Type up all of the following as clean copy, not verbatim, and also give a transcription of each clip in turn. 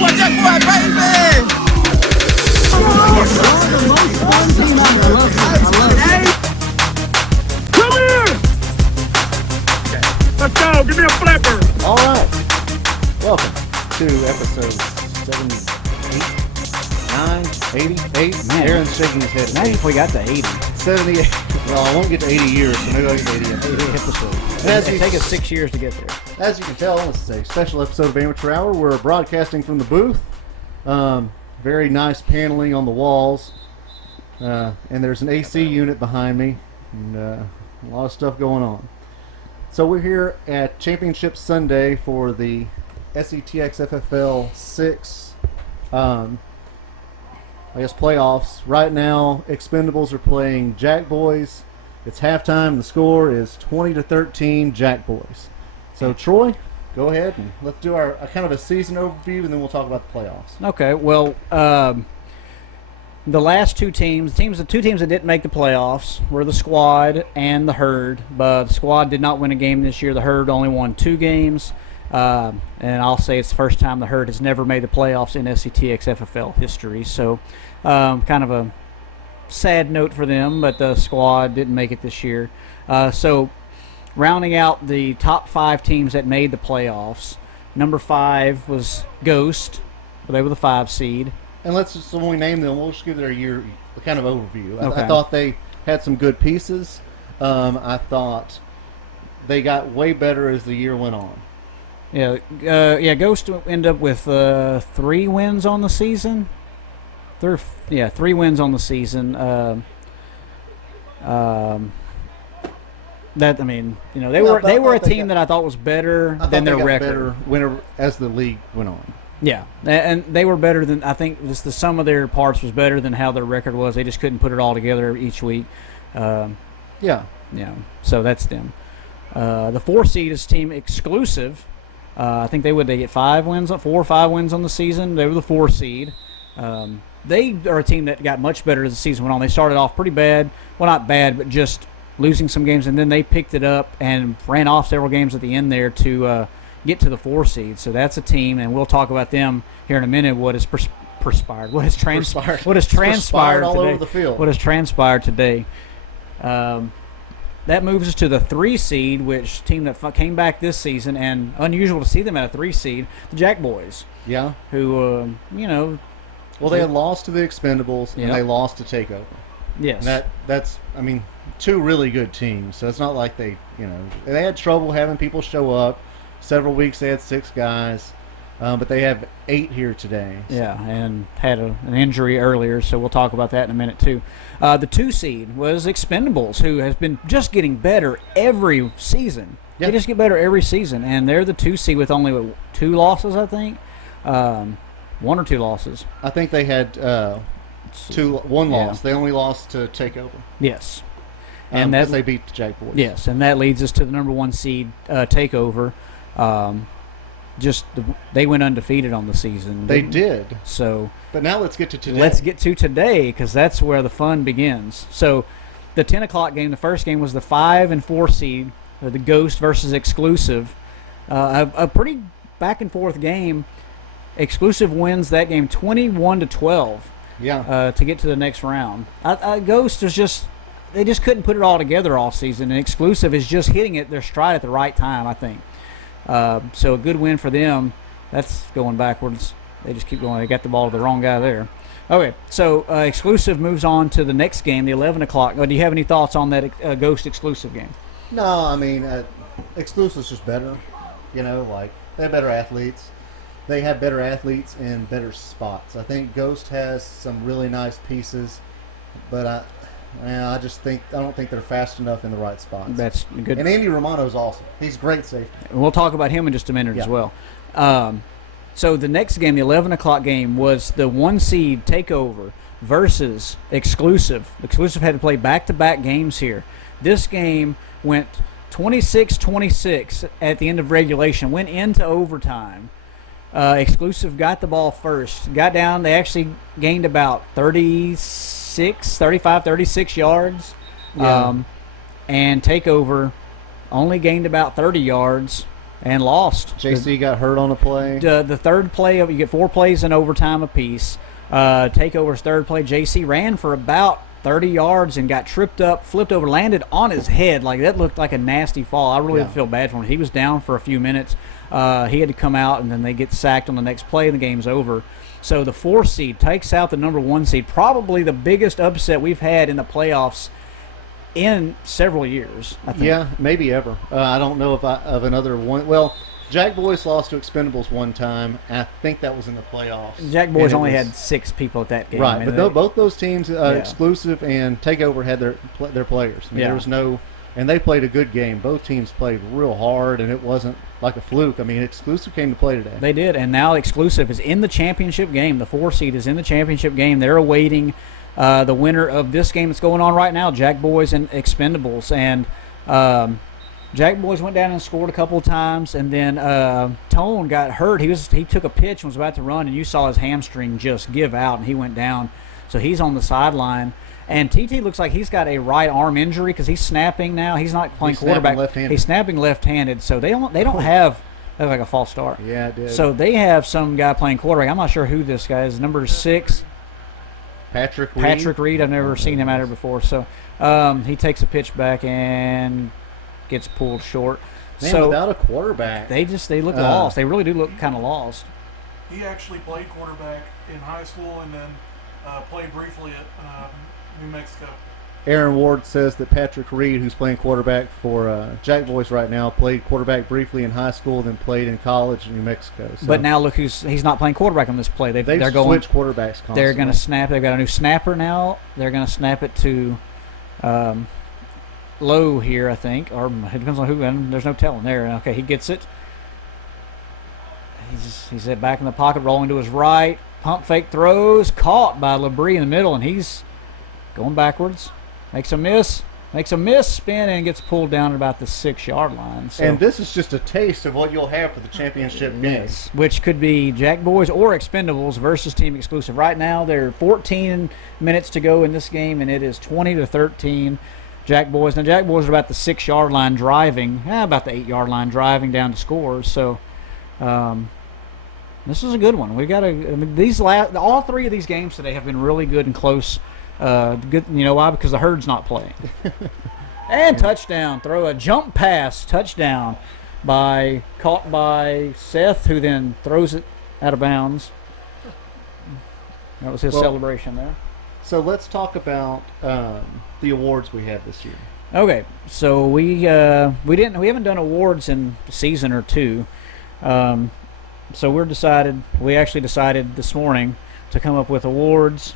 Watch that boy, baby! Come here! Let's go, give me a flipper! All right. Welcome to episode 78, 9, 88. Man. Aaron's shaking his head. Imagine if we got to 80 78. Well, I won't get to 80 years, so maybe I'll get to 80 episodes. As It'd you- take us 6 years to get there. As you can tell, this is a special episode of Amateur Hour. We're broadcasting from the booth. Very nice paneling on the walls. And there's an AC unit behind me. And a lot of stuff going on. So we're here at Championship Sunday for the SETX FFL 6 playoffs. Right now, Expendables are playing Jack Boys. It's halftime. The score is 20-13 Jack Boys. So Troy, go ahead and let's do our kind of a season overview, and then we'll talk about the playoffs. Okay, well, the last two teams, the two teams that didn't make the playoffs were the Squad and the Herd. But the Squad did not win a game this year. The Herd only won 2 games. And I'll say it's the first time the Herd has never made the playoffs in SETX FFL history. So kind of a sad note for them, but the Squad didn't make it this year. So rounding out the top 5 teams that made the playoffs, number 5 was Ghost. They were the 5 seed. And let's just, when we name them, we'll just give their year kind of overview. Okay. I thought they had some good pieces. I thought they got way better as the year went on. Yeah, Ghost ended up with 3 wins on the season. 3 wins on the season. They were a team that I thought was better than their record. Better winner as the league went on. Yeah, and they were better than, I think just the sum of their parts was better than how their record was. They just couldn't put it all together each week. Yeah. So that's them. The 4 seed is team Exclusive. I think they get 4 or 5 wins on the season. They were the 4 seed. They are a team that got much better as the season went on. They started off pretty bad. Well, not bad, but just losing some games, and then they picked it up and ran off several games at the end there to get to the 4 seed. So that's a team, and we'll talk about them here in a minute. What has transpired all today. over the field. What has transpired today. That moves us to the 3 seed, which team that came back this season, and unusual to see them at a 3 seed, the Jack Boys. Yeah. Who, Well, they had lost to the Expendables, and they lost to Takeover. Yes. And that's 2 really good teams. So it's not like they had trouble having people show up. Several weeks they had 6 guys, but they have 8 here today. So. Yeah, and had an injury earlier, so we'll talk about that in a minute too. The 2 seed was Expendables, who has been just getting better every season. Yep. They just get better every season, and they're the 2 seed with only 2 losses, I think. 1 or 2 losses. I think they had one loss. They only lost to Takeover. Yes. And they beat the Jack Boys. Yes, and that leads us to the number 1 seed, Takeover. They went undefeated on the season. They did. So, but now let's get to today. Let's get to today, because that's where the fun begins. So, the 10 o'clock game, the first game was the 5 and 4 seed, the Ghost versus Exclusive. A pretty back and forth game. Exclusive wins that game 21-12. Yeah. To get to the next round. Ghost is they just couldn't put it all together all season, and Exclusive is just hitting it their stride at the right time, I think. So a good win for them. That's going backwards. They just keep going. They got the ball to the wrong guy there. Okay, so Exclusive moves on to the next game, the 11 o'clock. Do you have any thoughts on that Ghost Exclusive game? No, Exclusive's just better. They have better athletes. They have better athletes in better spots. I think Ghost has some really nice pieces, but I don't think they're fast enough in the right spots. That's good. And Andy Romano's awesome. He's great safety. We'll talk about him in just a minute as well. So the next game, the 11 o'clock game, was the 1 seed Takeover versus Exclusive. Exclusive had to play back-to-back games here. This game went 26-26 at the end of regulation, went into overtime. Exclusive got the ball first, got down. They actually gained about 36 yards. Yeah. And Takeover only gained about 30 yards. and lost. JC got hurt on a play. The third play, you get 4 plays in overtime apiece. Takeover's third play, JC ran for about 30 yards and got tripped up, flipped over, landed on his head. Like, that looked like a nasty fall. I really feel bad for him. He was down for a few minutes. He had to come out, and then they get sacked on the next play, and the game's over. So the 4 seed takes out the number 1 seed, probably the biggest upset we've had in the playoffs in several years, I think. Yeah, maybe ever. I don't know of another one. Well, Jack Boys lost to Expendables one time, and I think that was in the playoffs. Jack Boys only had 6 people at that game. Right, but both those teams, Exclusive and Takeover, had their players. I mean, there was no, and they played a good game. Both teams played real hard, and it wasn't like a fluke. I mean, Exclusive came to play today. They did, and now Exclusive is in the championship game. The 4 seed is in the championship game. They're awaiting the winner of this game that's going on right now, Jack Boys and Expendables. And Jack Boys went down and scored a couple of times, and then Tone got hurt. He took a pitch and was about to run, and you saw his hamstring just give out, and he went down. So he's on the sideline. And TT looks like he's got a right arm injury because he's snapping now. He's not playing quarterback. He's snapping left-handed. So they don't have that was like a false start. Yeah, it did. So they have some guy playing quarterback. I'm not sure who this guy is. Number 6. Patrick Reed. I've never seen him out here before. So he takes a pitch back and gets pulled short. Man, so without a quarterback, they look lost. They really do look kind of lost. He actually played quarterback in high school and then played briefly at New Mexico. Aaron Ward says that Patrick Reed, who's playing quarterback for Jack Boys right now, played quarterback briefly in high school, then played in college in New Mexico. So but now look, he's not playing quarterback on this play. They've switched quarterbacks constantly. They're going to snap. They've got a new snapper now. They're going to snap it to Low here, I think, or it depends on who. And there's no telling there. Okay, he gets it. He's back in the pocket, rolling to his right. Pump fake throws, caught by Labrie in the middle, and he's going backwards. Makes a miss, spin, and gets pulled down at about the 6-yard line. So, and this is just a taste of what you'll have for the championship game. Yes, which could be Jack Boys or Expendables versus Team Exclusive. Right now, there are 14 minutes to go in this game, and it is 20-13. Jack Boys. Now, Jack Boys are about the 6-yard line driving, about the 8-yard line driving down to scores. So, this is a good one. We got all 3 of these games today have been really good and close. Good, you know why? Because the herd's not playing. And touchdown, throw a jump pass, touchdown, caught by Seth, who then throws it out of bounds. That was his celebration there. So let's talk about the awards we have this year. Okay, so we haven't done awards in a season or 2. So we actually decided this morning to come up with awards,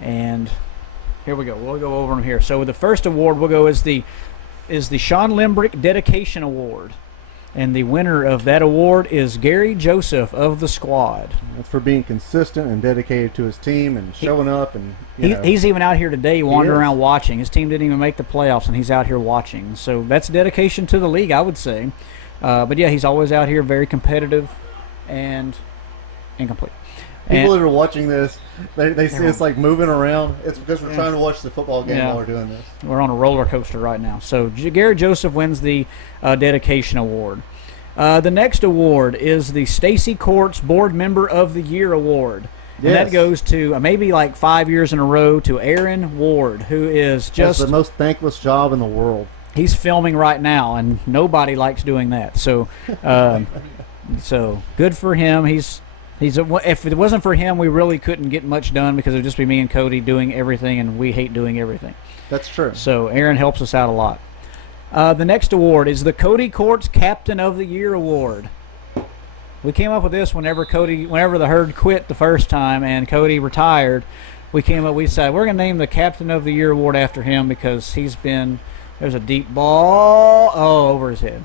and here we go. We'll go over them here. So the first award we'll go is the Sean Limbrick Dedication Award, and the winner of that award is Gary Joseph of the Squad. That's for being consistent and dedicated to his team and showing up, and he's even out here today wandering around watching. His team didn't even make the playoffs, and he's out here watching. So that's dedication to the league, I would say. But yeah, he's always out here, very competitive and incomplete. People that are watching this, they see us like moving around. It's because we're trying to watch the football game while we're doing this. We're on a roller coaster right now. So Gary Joseph wins the dedication award. The next award is the Stacy Courts Board Member of the Year award. And that goes to maybe like 5 years in a row to Aaron Ward, who is just the most thankless job in the world. He's filming right now, and nobody likes doing that. So, so good for him. If it wasn't for him, we really couldn't get much done because it would just be me and Cody doing everything, and we hate doing everything. That's true. So Aaron helps us out a lot. The next award is the Cody Courts Captain of the Year award. We came up with this whenever the herd quit the first time and Cody retired. We decided we're going to name the Captain of the Year award after him because there's a deep ball over his head.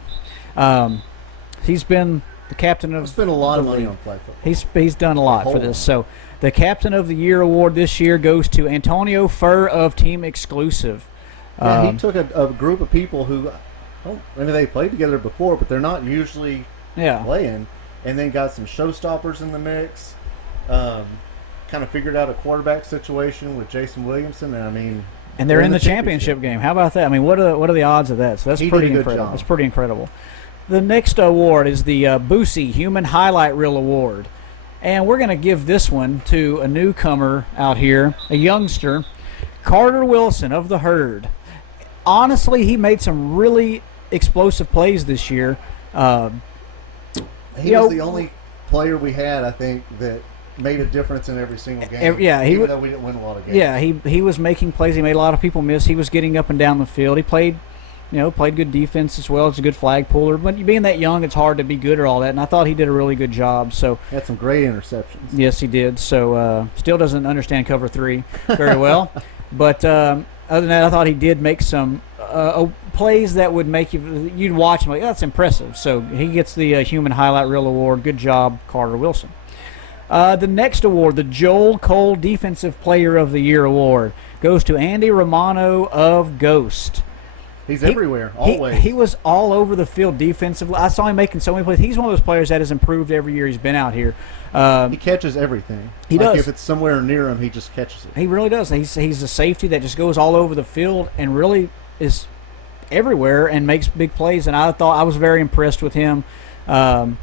He's been the captain of. Spent a lot of money on flag football. He's done a lot for this. So the Captain of the Year award this year goes to Antonio Furr of Team Exclusive. Yeah, he took a group of people who, they played together before, but they're not usually playing, and then got some showstoppers in the mix. Kind of figured out a quarterback situation with Jason Williamson, and they're in the championship game. How about that? What are the odds of that? So that's pretty incredible. Job. That's pretty incredible. The next award is the Boosie Human Highlight Reel Award. And we're going to give this one to a newcomer out here, a youngster, Carter Wilson of the Herd. Honestly, he made some really explosive plays this year. He was the only player we had, I think, that made a difference in every single game. Even though we didn't win a lot of games. Yeah, he was making plays. He made a lot of people miss. He was getting up and down the field. He played good defense as well. He's a good flag puller. But being that young, it's hard to be good at all that. And I thought he did a really good job. So he had some great interceptions. Yes, he did. So still doesn't understand cover 3 very well. But other than that, I thought he did make some plays that would make you'd watch him like, that's impressive. So he gets the Human Highlight Reel Award. Good job, Carter Wilson. The next award, the Joel Cole Defensive Player of the Year Award, goes to Andy Romano of Ghost. He's everywhere, always. He was all over the field defensively. I saw him making so many plays. He's one of those players that has improved every year he's been out here. He catches everything. He does. If it's somewhere near him, he just catches it. He really does. He's a safety that just goes all over the field and really is everywhere and makes big plays. And I was very impressed with him. He's one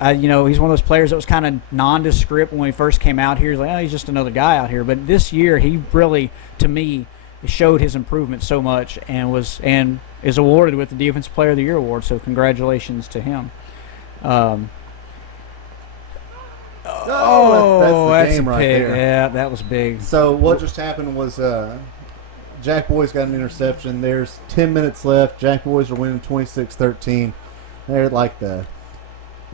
of those players that was kind of nondescript when he first came out here. He's like, he's just another guy out here. But this year, he really, to me, showed his improvement so much and is awarded with the Defensive Player of the Year award. So congratulations to him. That's the game right big. there. Yeah, that was big. So what just happened was Jack Boys got an interception. There's 10 minutes left. Jack Boys are winning 26-13. They're like the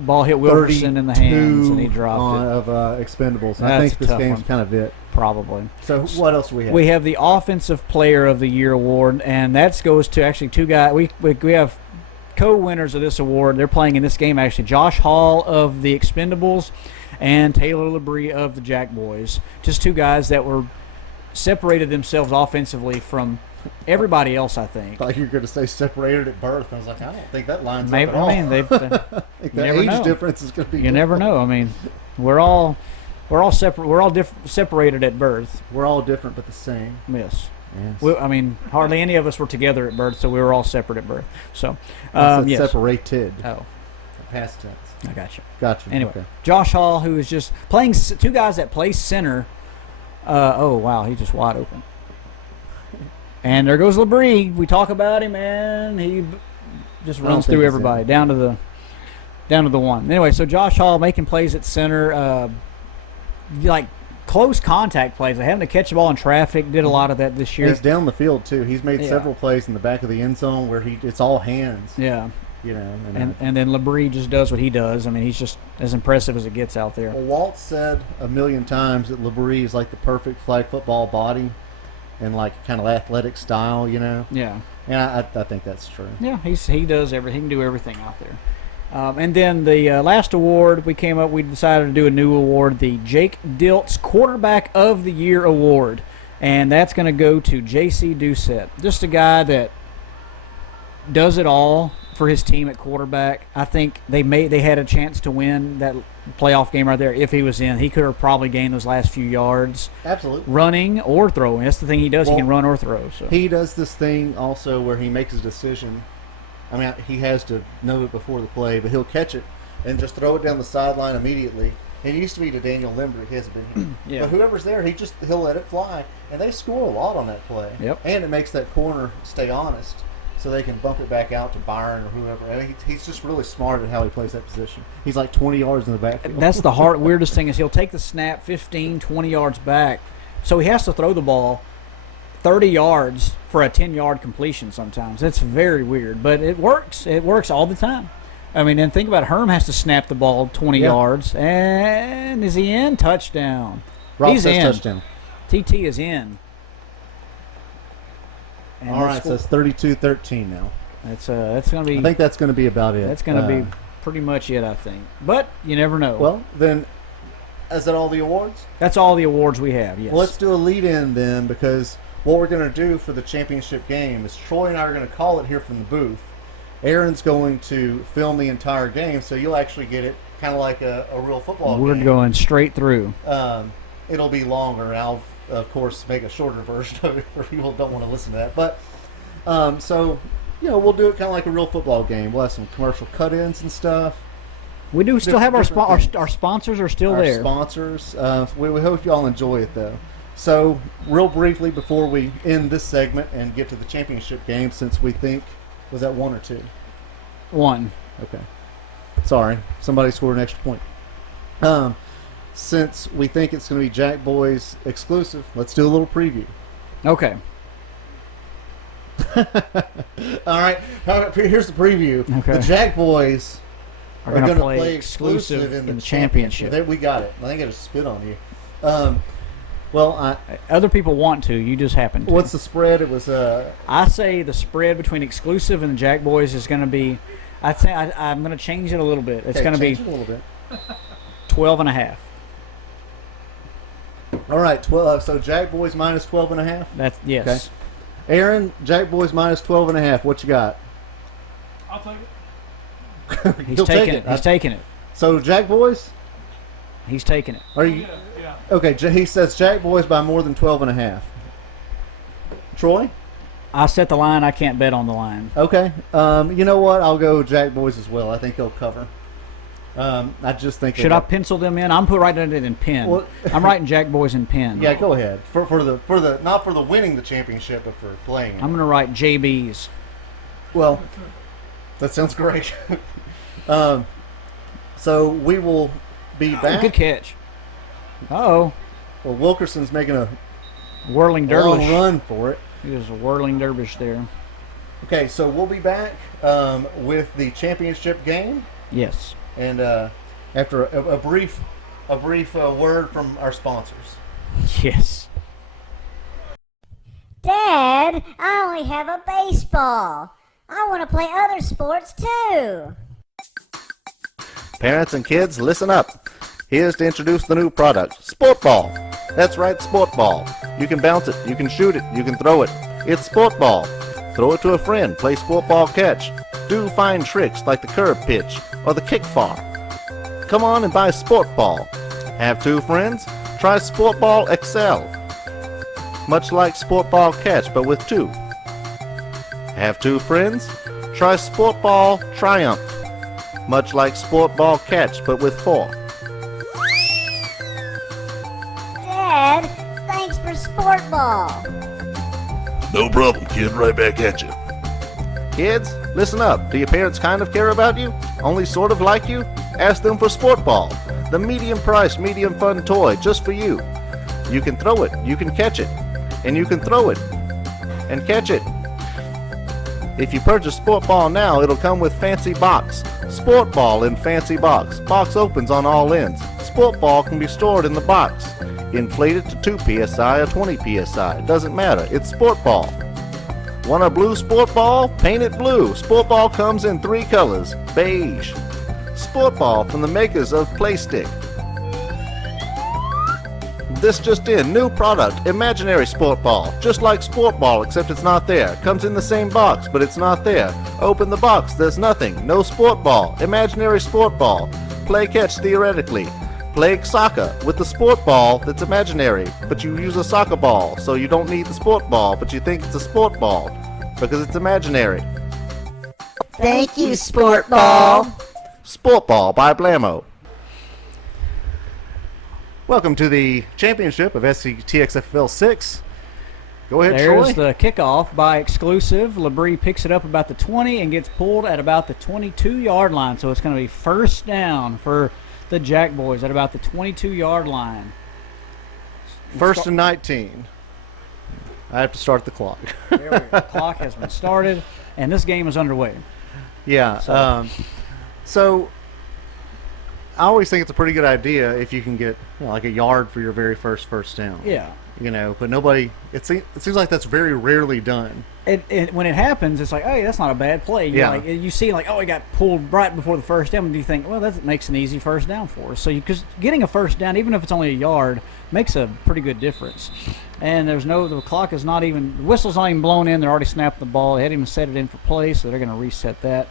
ball hit Wilkerson in the hands and he dropped it. Of Expendables. I think this game's kind of it. Probably. So what else do we have? We have the Offensive Player of the Year award, and that goes to actually two guys. We have co-winners of this award. They're playing in this game actually. Josh Hall of the Expendables and Taylor Labrie of the Jack Boys. Just two guys that were separated themselves offensively from everybody else, I think. I thought you were going to say separated at birth. I was like, I don't think that lines Maybe, up at all. I mean, I think the age difference is going to be You never know. I mean, we're all separate. We're all separated at birth. We're all different but the same. Yes. Yes. Hardly any of us were together at birth, so we were all separate at birth. So, yes. Separated. Oh. Past tense. I got you. Anyway, okay. Josh Hall, who is just playing two guys that play center. Oh, wow, he's just wide open. And there goes Labrie. We talk about him, and he just runs through everybody down to the one. Anyway, so Josh Hall making plays at center, like close contact plays. Having to catch the ball in traffic, did a lot of that this year. He's down the field too. He's made several plays in the back of the end zone where it's all hands. Yeah. And then Labrie just does what he does. I mean, he's just as impressive as it gets out there. Well, Walt said a million times that Labrie is like the perfect flag football body and like kind of athletic style, Yeah. Yeah, I think that's true. Yeah, he does everything. He can do everything out there. And then the last award we decided to do a new award, the Jake Diltz Quarterback of the Year award, and that's going to go to J.C. Doucette, just a guy that does it all for his team at quarterback. I think they had a chance to win that playoff game right there if he was in. He could have probably gained those last few yards. Absolutely. Running or throwing. That's the thing he does. He can run or throw. So he does this thing also where he makes a decision. I mean, he has to know it before the play, but he'll catch it and just throw it down the sideline immediately. It used to be to Daniel Limbrick. He hasn't been here. But whoever's there, he'll let it fly. And they score a lot on that play. Yep. And it makes that corner stay honest so they can bump it back out to Byron or whoever. I mean, he's just really smart at how he plays that position. He's like 20 yards in the backfield. That's the weirdest thing is he'll take the snap 15, 20 yards back. So he has to throw the ball 30 yards for a 10-yard completion sometimes. It's very weird, but it works. It works all the time. I mean, and think about it. Herm has to snap the ball 20 yards. And is he in? Touchdown. He's in. Touchdown. TT is in. And all right, so it's 32-13 now. That's going to be. I think that's going to be about it. That's going to be pretty much it, I think. But you never know. Well, then, is that all the awards? That's all the awards we have. Yes. Well, let's do a lead-in then, because what we're going to do for the championship game is Troy and I are going to call it here from the booth. Aaron's going to film the entire game, so you'll actually get it kind of like a real football game. We're going straight through. It'll be longer, and I'll, of course, make a shorter version of it for people who don't want to listen to that. But so we'll do it kind of like a real football game. We'll have some commercial cut-ins and stuff. We do still have Different things. our sponsors are still Our there. sponsors. We hope y'all enjoy it, though. So, real briefly before we end this segment and get to the championship game, since we think, was that 1 or 2? 1. Okay. Sorry, somebody scored an extra point. Since we think it's going to be Jack Boys exclusive, let's do a little preview. Okay. All right. Here's the preview. Okay. The Jack Boys Are going to play play exclusive in the championship. We got it. I think I just spit on you. Other people want to. You just happen to. What's the spread? It was I say the spread between exclusive and the Jack Boys is going to be. I'm going to change it a little bit. It's going to be a little bit. 12.5. All right. 12. So Jack Boys minus 12.5. That's yes. Okay. Aaron, Jack Boys minus 12.5. What you got? I'll take it. He's taking it. He's taking it. So Jack Boys? He's taking it. Are you? Yeah. Okay. He says Jack Boys by more than 12.5. Troy? I set the line. I can't bet on the line. Okay. You know what? I'll go Jack Boys as well. I think they'll cover. I just think. Should I pencil them in? I'm writing it in pen. Well, I'm writing Jack Boys in pen. Yeah, go ahead. For the not for the winning the championship, but for playing. I'm going to write JBs. Well, that sounds great. So we will be back. Good catch. Uh-oh. Well, Wilkerson's making a Whirling long dervish. run for it. He was a whirling dervish there. Okay, so we'll be back with the championship game, Yes. and after a brief word from our sponsors. Yes. Dad, I only have a baseball. I want to play other sports too. Parents and kids, listen up. Here's to introduce the new product, Sport Ball. That's right, Sport Ball. You can bounce it, you can shoot it, you can throw it. It's Sport Ball. Throw it to a friend, play Sport Ball catch. Do fine tricks like the curve pitch or the kick far. Come on and buy Sport Ball. Have 2 friends? Try Sport Ball XL. Much like Sport Ball catch, but with 2. Have 2 friends? Try Sport Ball Triumph. Much like Sport Ball catch, but with 4. Dad, thanks for sport ball. No problem, kid. Right back at you. Kids, listen up. Do your parents kind of care about you? Only sort of like you? Ask them for Sport Ball, the medium price, medium fun toy just for you. You can throw it, you can catch it, and you can throw it and catch it. If you purchase Sport Ball now, it'll come with fancy box. Sport Ball in fancy box. Box opens on all ends. Sport Ball can be stored in the box. Inflate it to 2 psi or 20 psi. Doesn't matter. It's Sport Ball. Want a blue Sport Ball? Paint it blue. Sport Ball comes in 3 colors. Beige. Sport Ball from the makers of Playstick. This just in, new product, imaginary Sport Ball. Just like Sport Ball, except it's not there. Comes in the same box, but it's not there. Open the box, there's nothing. No Sport Ball. Imaginary Sport Ball. Play catch theoretically. Play soccer with the Sport Ball that's imaginary, but you use a soccer ball, so you don't need the Sport Ball, but you think it's a Sport Ball, because it's imaginary. Thank you, sport ball. Sport Ball by Blammo. Welcome to the championship of SETX FFL 6. Go ahead, There's Troy. the kickoff by exclusive. Labrie picks it up about the 20 and gets pulled at about the 22-yard line. So it's going to be first down for the Jack Boys at about the 22-yard line. First and 19. I have to start the clock. There we go. The clock has been started, and this game is underway. Yeah. So- So I always think it's a pretty good idea if you can get like a yard for your very first down. Yeah. But nobody. It seems like that's very rarely done. When it happens, it's like, hey, that's not a bad play. Yeah. You see, like, oh, he got pulled right before the first down, and you think, well, that makes an easy first down for us. So, because getting a first down, even if it's only a yard, makes a pretty good difference. And the clock is not even, the whistle's not even blown in. They're already snapped the ball. They hadn't even set it in for play, so they're going to reset that.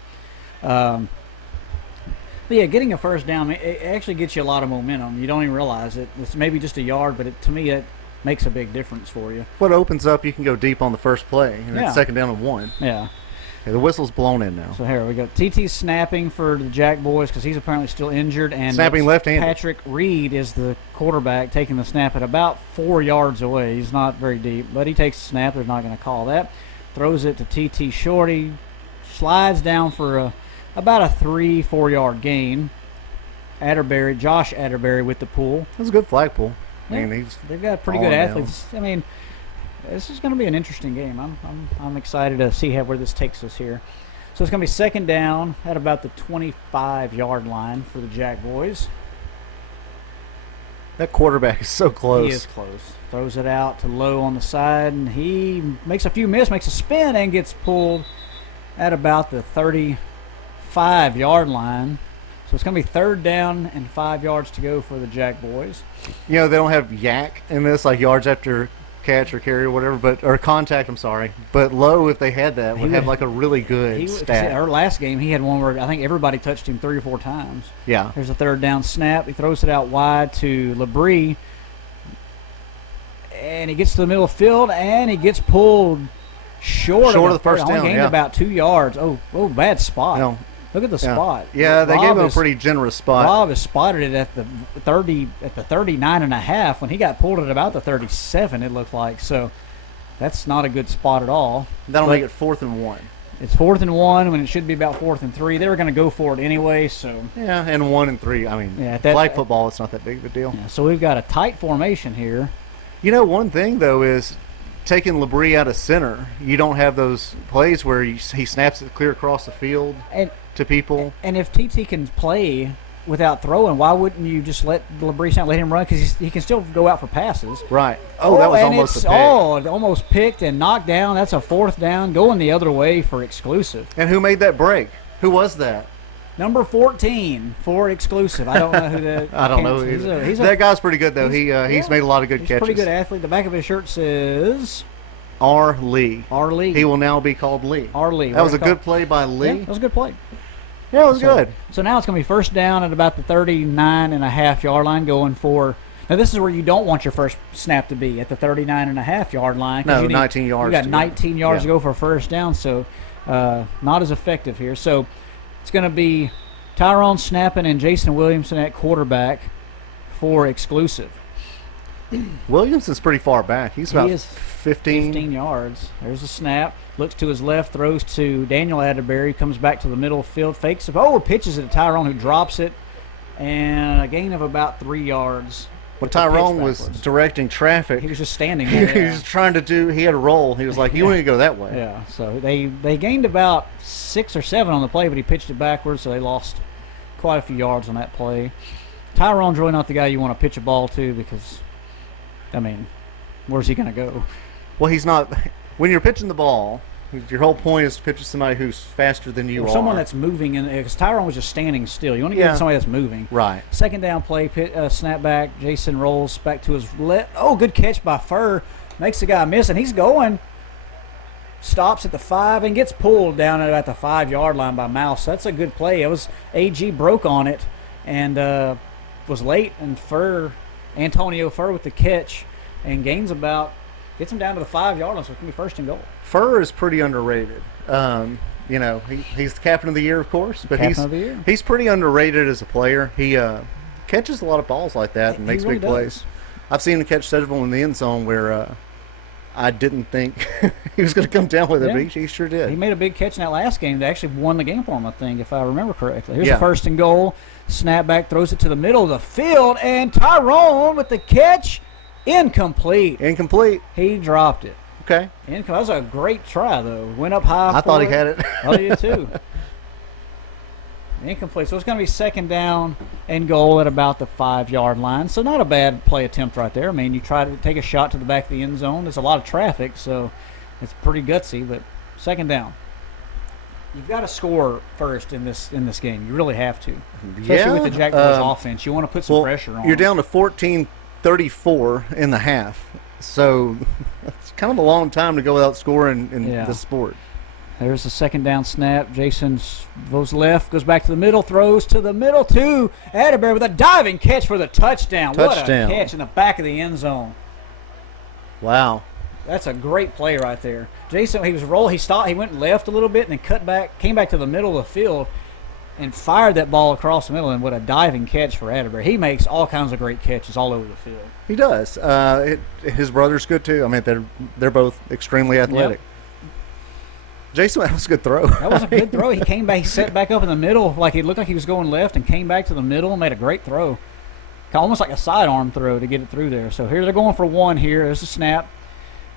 But yeah, getting a first down, it actually gets you a lot of momentum. You don't even realize it. It's maybe just a yard, but to me, it makes a big difference for you. What opens up, you can go deep on the first play, and Yeah. it's second down and 1. Yeah. Okay, the whistle's blown in now. So here we go. TT snapping for the Jack boys because he's apparently still injured. And Snapping left-handed. Patrick Reed is the quarterback taking the snap at about 4 yards away. He's not very deep, but he takes the snap. They're not going to call that. Throws it to TT Shorty. Slides down for about a 3-4 yard gain. Josh Atterbury with the pull. That's a good flag pull. Yeah, I mean, they've got pretty good athletes. I mean, this is going to be an interesting game. I'm excited to see where this takes us here. So it's going to be second down at about the 25-yard line for the Jack boys. that quarterback is so close. He is close. Throws it out to Lowe on the side, and he makes a few misses, makes a spin, and gets pulled at about the 35-yard line. So it's going to be third down and 5 yards to go for the Jack boys. You know, they don't have yak in this, like yards after catch or carry or whatever, or contact, I'm sorry. But Lowe, if they had that, would have like a really good stat. Our last game, he had one where I think everybody touched him 3 or 4 times. Yeah. There's a third down snap. He throws it out wide to LeBrie. And he gets to the middle of the field, and he gets pulled short of the first down. Only gained about 2 yards. Oh, bad spot. No. Look at the spot. Yeah, they gave him a pretty generous spot. Rob has spotted it at the 39.5 when he got pulled at about the 37, it looked like. So that's not a good spot at all. That'll make it 4th and 1. It's 4th and 1 when it should be about 4th and 3. They were going to go for it anyway, so. Yeah, and 1 and 3. I mean, flag football, it's not that big of a deal. Yeah, so we've got a tight formation here. You know, one thing, though, is taking LeBrie out of center, you don't have those plays where he snaps it clear across the field to people. And if TT can play without throwing, why wouldn't you just let LeBrie snap, let him run? Because he can still go out for passes. Right. Oh, that was almost a pick. It almost picked and knocked down. That's a 4th down going the other way for exclusive. And who made that break? Who was that? Number 14 for exclusive. I don't know who that. I don't know. That guy's pretty good, though. He's made a lot of good catches. He's a pretty good athlete. The back of his shirt says R. Lee. R. Lee. He will now be called Lee. R. Lee. That was a good play by Lee. Yeah, that was a good play. Yeah, it was good. So now it's going to be first down at about the 39.5-yard line going for. Now, this is where you don't want your first snap to be, at the 39.5-yard line. No, 19 yards. You got 19 yards to go for a first down, so not as effective here. So it's going to be Tyrone snapping and Jason Williamson at quarterback for exclusive. Williamson's pretty far back. He's about 15 yards. There's a snap. Looks to his left, throws to Daniel Atterbury, comes back to the middle of the field, fakes it. Oh, pitches it to Tyrone, who drops it, and a gain of about 3 yards. When Tyrone was directing traffic, he was just standing there. He was trying to do. He had a roll. He was like, "You want to go that way?" Yeah. So they gained about 6 or 7 on the play, but he pitched it backwards, so they lost quite a few yards on that play. Tyrone's really not the guy you want to pitch a ball to because, I mean, where's he going to go? Well, he's not. When you're pitching the ball, your whole point is to pitch to somebody who's faster than you are. Someone that's moving, because Tyrone was just standing still. You want to get somebody that's moving. Right. Second down play, snap back. Jason rolls back to his left. Oh, good catch by Furr. Makes the guy miss, and he's going. Stops at the 5 and gets pulled down at about the 5-yard line by Mouse. That's a good play. It was AG broke on it and was late, and Antonio Furr with the catch and gets him down to the 5-yard line, so it's going to be first and goal. Furr is pretty underrated. You know, he's the captain of the year, of course, but he's pretty underrated as a player. He catches a lot of balls like that and makes big plays. I've seen him catch several in the end zone where I didn't think he was going to come down with it, but he sure did. He made a big catch in that last game that actually won the game for him, I think, if I remember correctly. Here's the first and goal. Snapback throws it to the middle of the field, and Tyrone with the catch. Incomplete. He dropped it. Okay. That was a great try, though. Went up high. I thought he had it. Oh, you too. Incomplete. So it's going to be second down and goal at about the 5-yard line. So not a bad play attempt right there. I mean, you try to take a shot to the back of the end zone. There's a lot of traffic, so it's pretty gutsy. But second down. You've got to score first in this game. You really have to. Especially with the Jack Boys offense. You want to put some pressure on. You're down to 14-34 in the half. So it's kind of a long time to go without scoring in this sport. There's the second down snap. Jason goes left, goes back to the middle, throws to the middle to Atterbury with a diving catch for the touchdown. What a catch in the back of the end zone. Wow. That's a great play right there. Jason, he was rolling. He stopped. He went left a little bit and then cut back, came back to the middle of the field, and fired that ball across the middle. And what a diving catch for Atterbury. He makes all kinds of great catches all over the field. He does. His brother's good too. I mean, they're both extremely athletic. Yep. Jason, that was a good throw. That was a good throw. He came back, he set back up in the middle, like he looked like he was going left, and came back to the middle and made a great throw. Almost like a sidearm throw to get it through there. So here they're going for one here. There's a snap.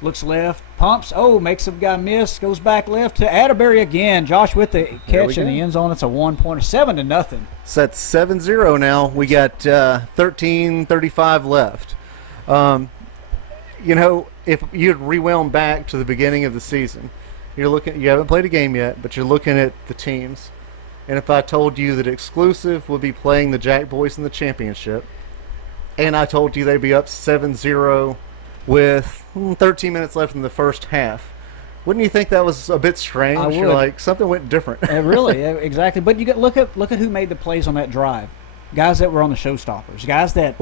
Looks left. Pumps. Oh, makes a guy miss. Goes back left to Atterbury again. Josh with the catch in the end zone. It's a 1-pointer. 7-0. So that's 7-0 now. We got 13:35 left. If you'd rewound back to the beginning of the season, you haven't played a game yet, but you're looking at the teams. And if I told you that Exclusive would be playing the Jack Boys in the championship, and I told you they'd be up 7-0 with 13 minutes left in the first half, wouldn't you think that was a bit strange? I would. You're like, something went different. Really, exactly. But look at who made the plays on that drive. Guys that were on the showstoppers. Guys that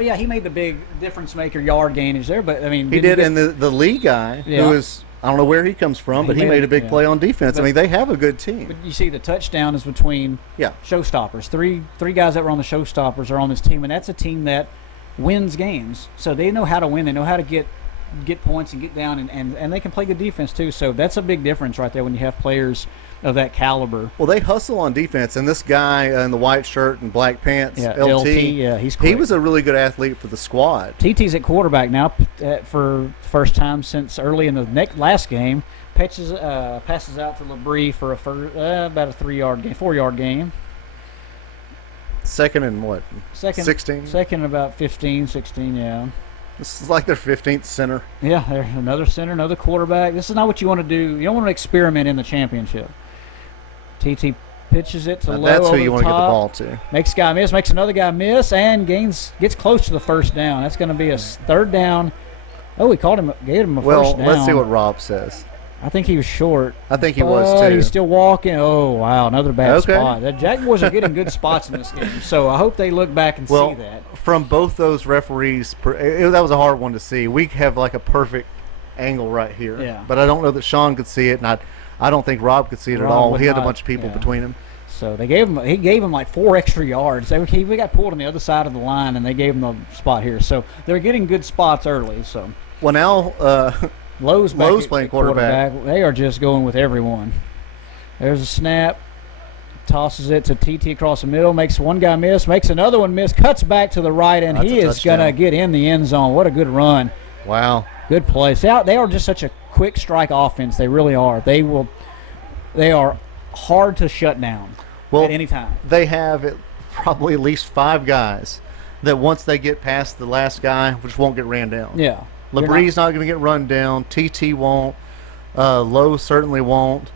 yeah, he made the big difference maker yard gainage there. But I mean, he did, and the lead guy who is. I don't know where he comes from, but he made a big play on defense. I mean, they have a good team. But you see the touchdown is between showstoppers. Three guys that were on the showstoppers are on this team, and that's a team that wins games. So they know how to win. They know how to get points and get down, and they can play good defense too. So that's a big difference right there when you have players of that caliber. Well, they hustle on defense, and this guy in the white shirt and black pants, LT, he's quick. He was a really good athlete for the squad. TT's at quarterback now for first time since early in the last game. Passes out to LeBrie for about a 4-yard gain. Second and what? 16? Second and about 15, 16, yeah. This is like their 15th center. Yeah, there's another center, another quarterback. This is not what you want to do. You don't want to experiment in the championship. TT pitches it to low That's over who you the want to get the top. ball to. Makes a guy miss, makes another guy miss, and gets close to the first down. That's going to be a third down. Oh, he gave him a first down. Well, let's see what Rob says. I think he was short. I think he was too. He's still walking. Oh, wow, another bad spot. The Jack Boys are getting good spots in this game, so I hope they look back and see that. From both those referees, that was a hard one to see. We have like a perfect angle right here. Yeah. But I don't know that Sean could see it, and I don't think Rob could see it at all. He had a bunch of people between him. So he gave him like 4 extra yards. We got pulled on the other side of the line, and they gave him the spot here. So they're getting good spots early. So well, now Lowe's playing quarterback. They are just going with everyone. There's a snap. Tosses it to TT across the middle. Makes one guy miss. Makes another one miss. Cuts back to the right, and he is going to get in the end zone. What a good run. Wow. Good play. They are just such a quick strike offense. They really are. They are hard to shut down at any time. They have probably at least 5 guys that once they get past the last guy, just won't get ran down. Yeah. LeBrie's not going to get run down. TT won't. Lowe certainly won't.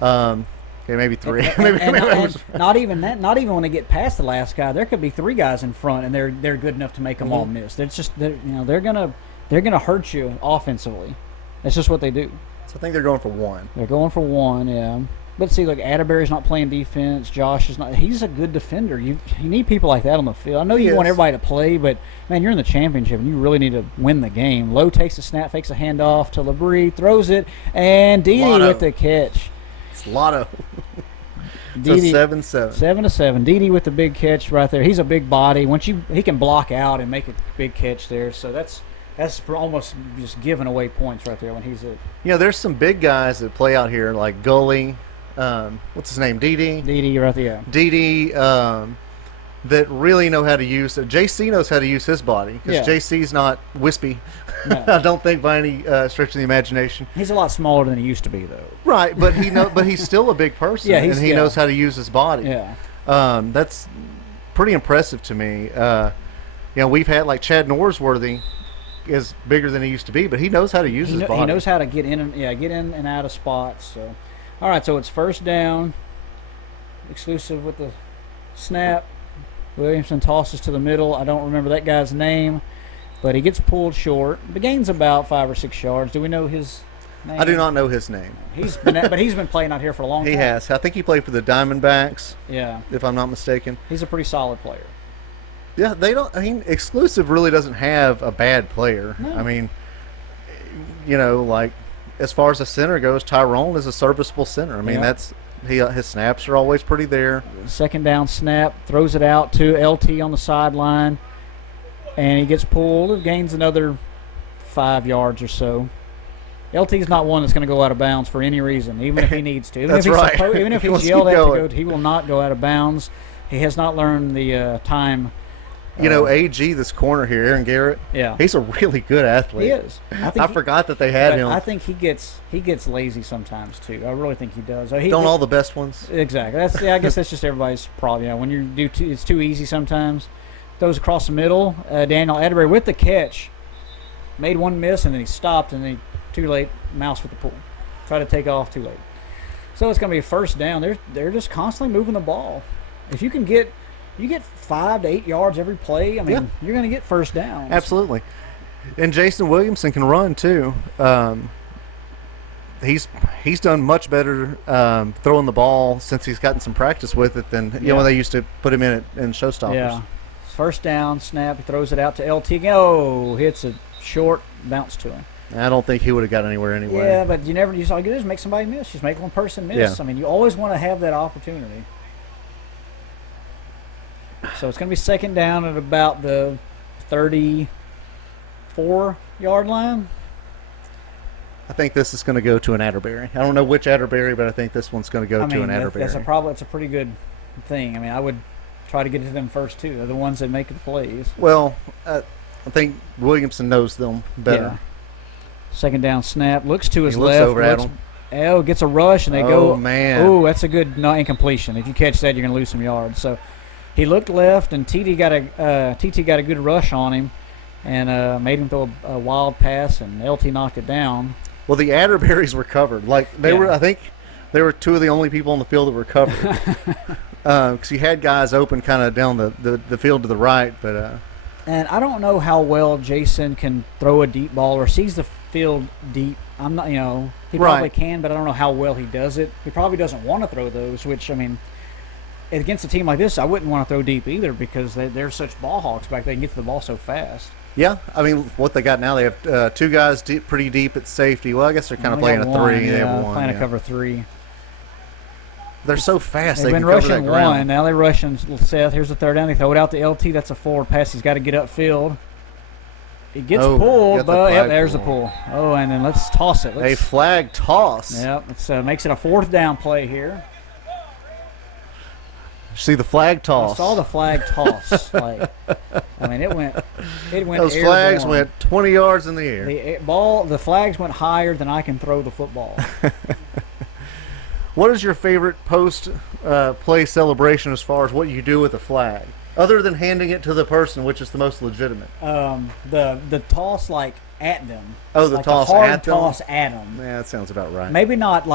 Okay, maybe 3. And not even that. Not even when they get past the last guy, there could be 3 guys in front, and they're good enough to make them all miss. They're gonna hurt you offensively. That's just what they do. So I think they're going for 1. They're going for 1, yeah. But see, look, Atterbury's not playing defense. Josh is not. He's a good defender. You need people like that on the field. I know you want everybody to play, but man, you're in the championship and you really need to win the game. Lowe takes a snap, fakes a handoff to LeBrie, throws it, and Didi with the catch. It's Lotto. So 7-7. 7-7. Didi with the big catch right there. He's a big body. He can block out and make a big catch there. So that's almost just giving away points right there when he's at. There's some big guys that play out here like Gully. What's his name? Didi right there. Didi that really know how to use it. JC knows how to use his body because JC's not wispy. No. I don't think by any stretch of the imagination. He's a lot smaller than he used to be, though. Right, but but he's still a big person, and he knows how to use his body. Yeah, that's pretty impressive to me. We've had like Chad Norsworthy is bigger than he used to be, but he knows how to use his body. He knows how to get in and out of spots. So, all right, so it's first down. Exclusive with the snap. Williamson tosses to the middle. I don't remember that guy's name, but he gets pulled short. The gain's about 5 or 6 yards. Do we know his name? I do not know his name. But he's been playing out here for a long time. He has. I think he played for the Diamondbacks. Yeah, if I'm not mistaken. He's a pretty solid player. Yeah, they don't. I mean, Exclusive really doesn't have a bad player. No. I mean, like as far as the center goes, Tyrone is a serviceable center. I mean, his snaps are always pretty there. Second down snap, throws it out to LT on the sideline, and he gets pulled, gains another 5 yards or so. LT's not one that's going to go out of bounds for any reason, even if he needs to. Even That's if right. Even if He he's wants to yelled keep at to going. go, he will not go out of bounds. He has not learned the time. AG, this corner here, Aaron Garrett. Yeah. He's a really good athlete. He is. I forgot that they had but him. I think he gets lazy sometimes too. I really think he does. Don't all the best ones? Exactly. I guess that's just everybody's problem. When you do, it's too easy sometimes. Throws across the middle. Daniel Atterbury with the catch, made one miss and then he stopped and then too late. Mouse with the pull. Try to take off too late. So it's going to be a first down. They're just constantly moving the ball. If you get 5 to 8 yards every play, I mean, you're going to get first downs. Absolutely. And Jason Williamson can run too. He's done much better throwing the ball since he's gotten some practice with it than when they used to put him in Showstoppers. Yeah. First down, snap, he throws it out to LT. Oh, hits a short bounce to him. I don't think he would have got anywhere anyway. Yeah, but you all you do is make somebody miss. Just make one person miss. Yeah. I mean, you always want to have that opportunity. So it's going to be second down at about the 34-yard line. I think this is going to go to an Atterbury. I don't know which Atterbury, but I think this one's going to go to an Atterbury. That's a pretty good thing. I mean, I would try to get to them first too. They're the ones that make the plays. Well, I think Williamson knows them better. Yeah. Second down snap. Looks to his He looks left. over at him. Gets a rush, and they go. Oh, man. Oh, that's a good incompletion. If you catch that, you're going to lose some yards. So he looked left, and TT got a good rush on him and made him throw a wild pass, and LT knocked it down. Well, the Atterburys were covered. Like they were, I think they were two of the only people on the field that were covered. Because you had guys open kind of down the field to the right, but. And I don't know how well Jason can throw a deep ball or sees the field deep. I'm not, he probably can, but I don't know how well he does it. He probably doesn't want to throw those, which, I mean, against a team like this, I wouldn't want to throw deep either because they're such ball hawks back. They can get to the ball so fast. Yeah, I mean, what they got now, they have two guys pretty deep at safety. Well, I guess they're kind of playing a three. They have one. Playing a cover three. They're so fast. They've They been can cover rushing that ground. one. Now they're rushing Seth. Here's the third down. They throw it out to LT. That's a forward pass. He's got to get upfield. It gets pulled, but there's the pull. Oh, and then let's toss it. A flag toss. Yep, it makes it a fourth down play here. See the flag toss. I saw the flag toss. I mean, it went. Those flags went 20 yards in the air. The flags went higher than I can throw the football. What is your favorite post-play celebration as far as what you do with a flag? Other than handing it to the person, which is the most legitimate. The toss at them. Oh, the toss hard at them? toss at them. Yeah, that sounds about right. Maybe not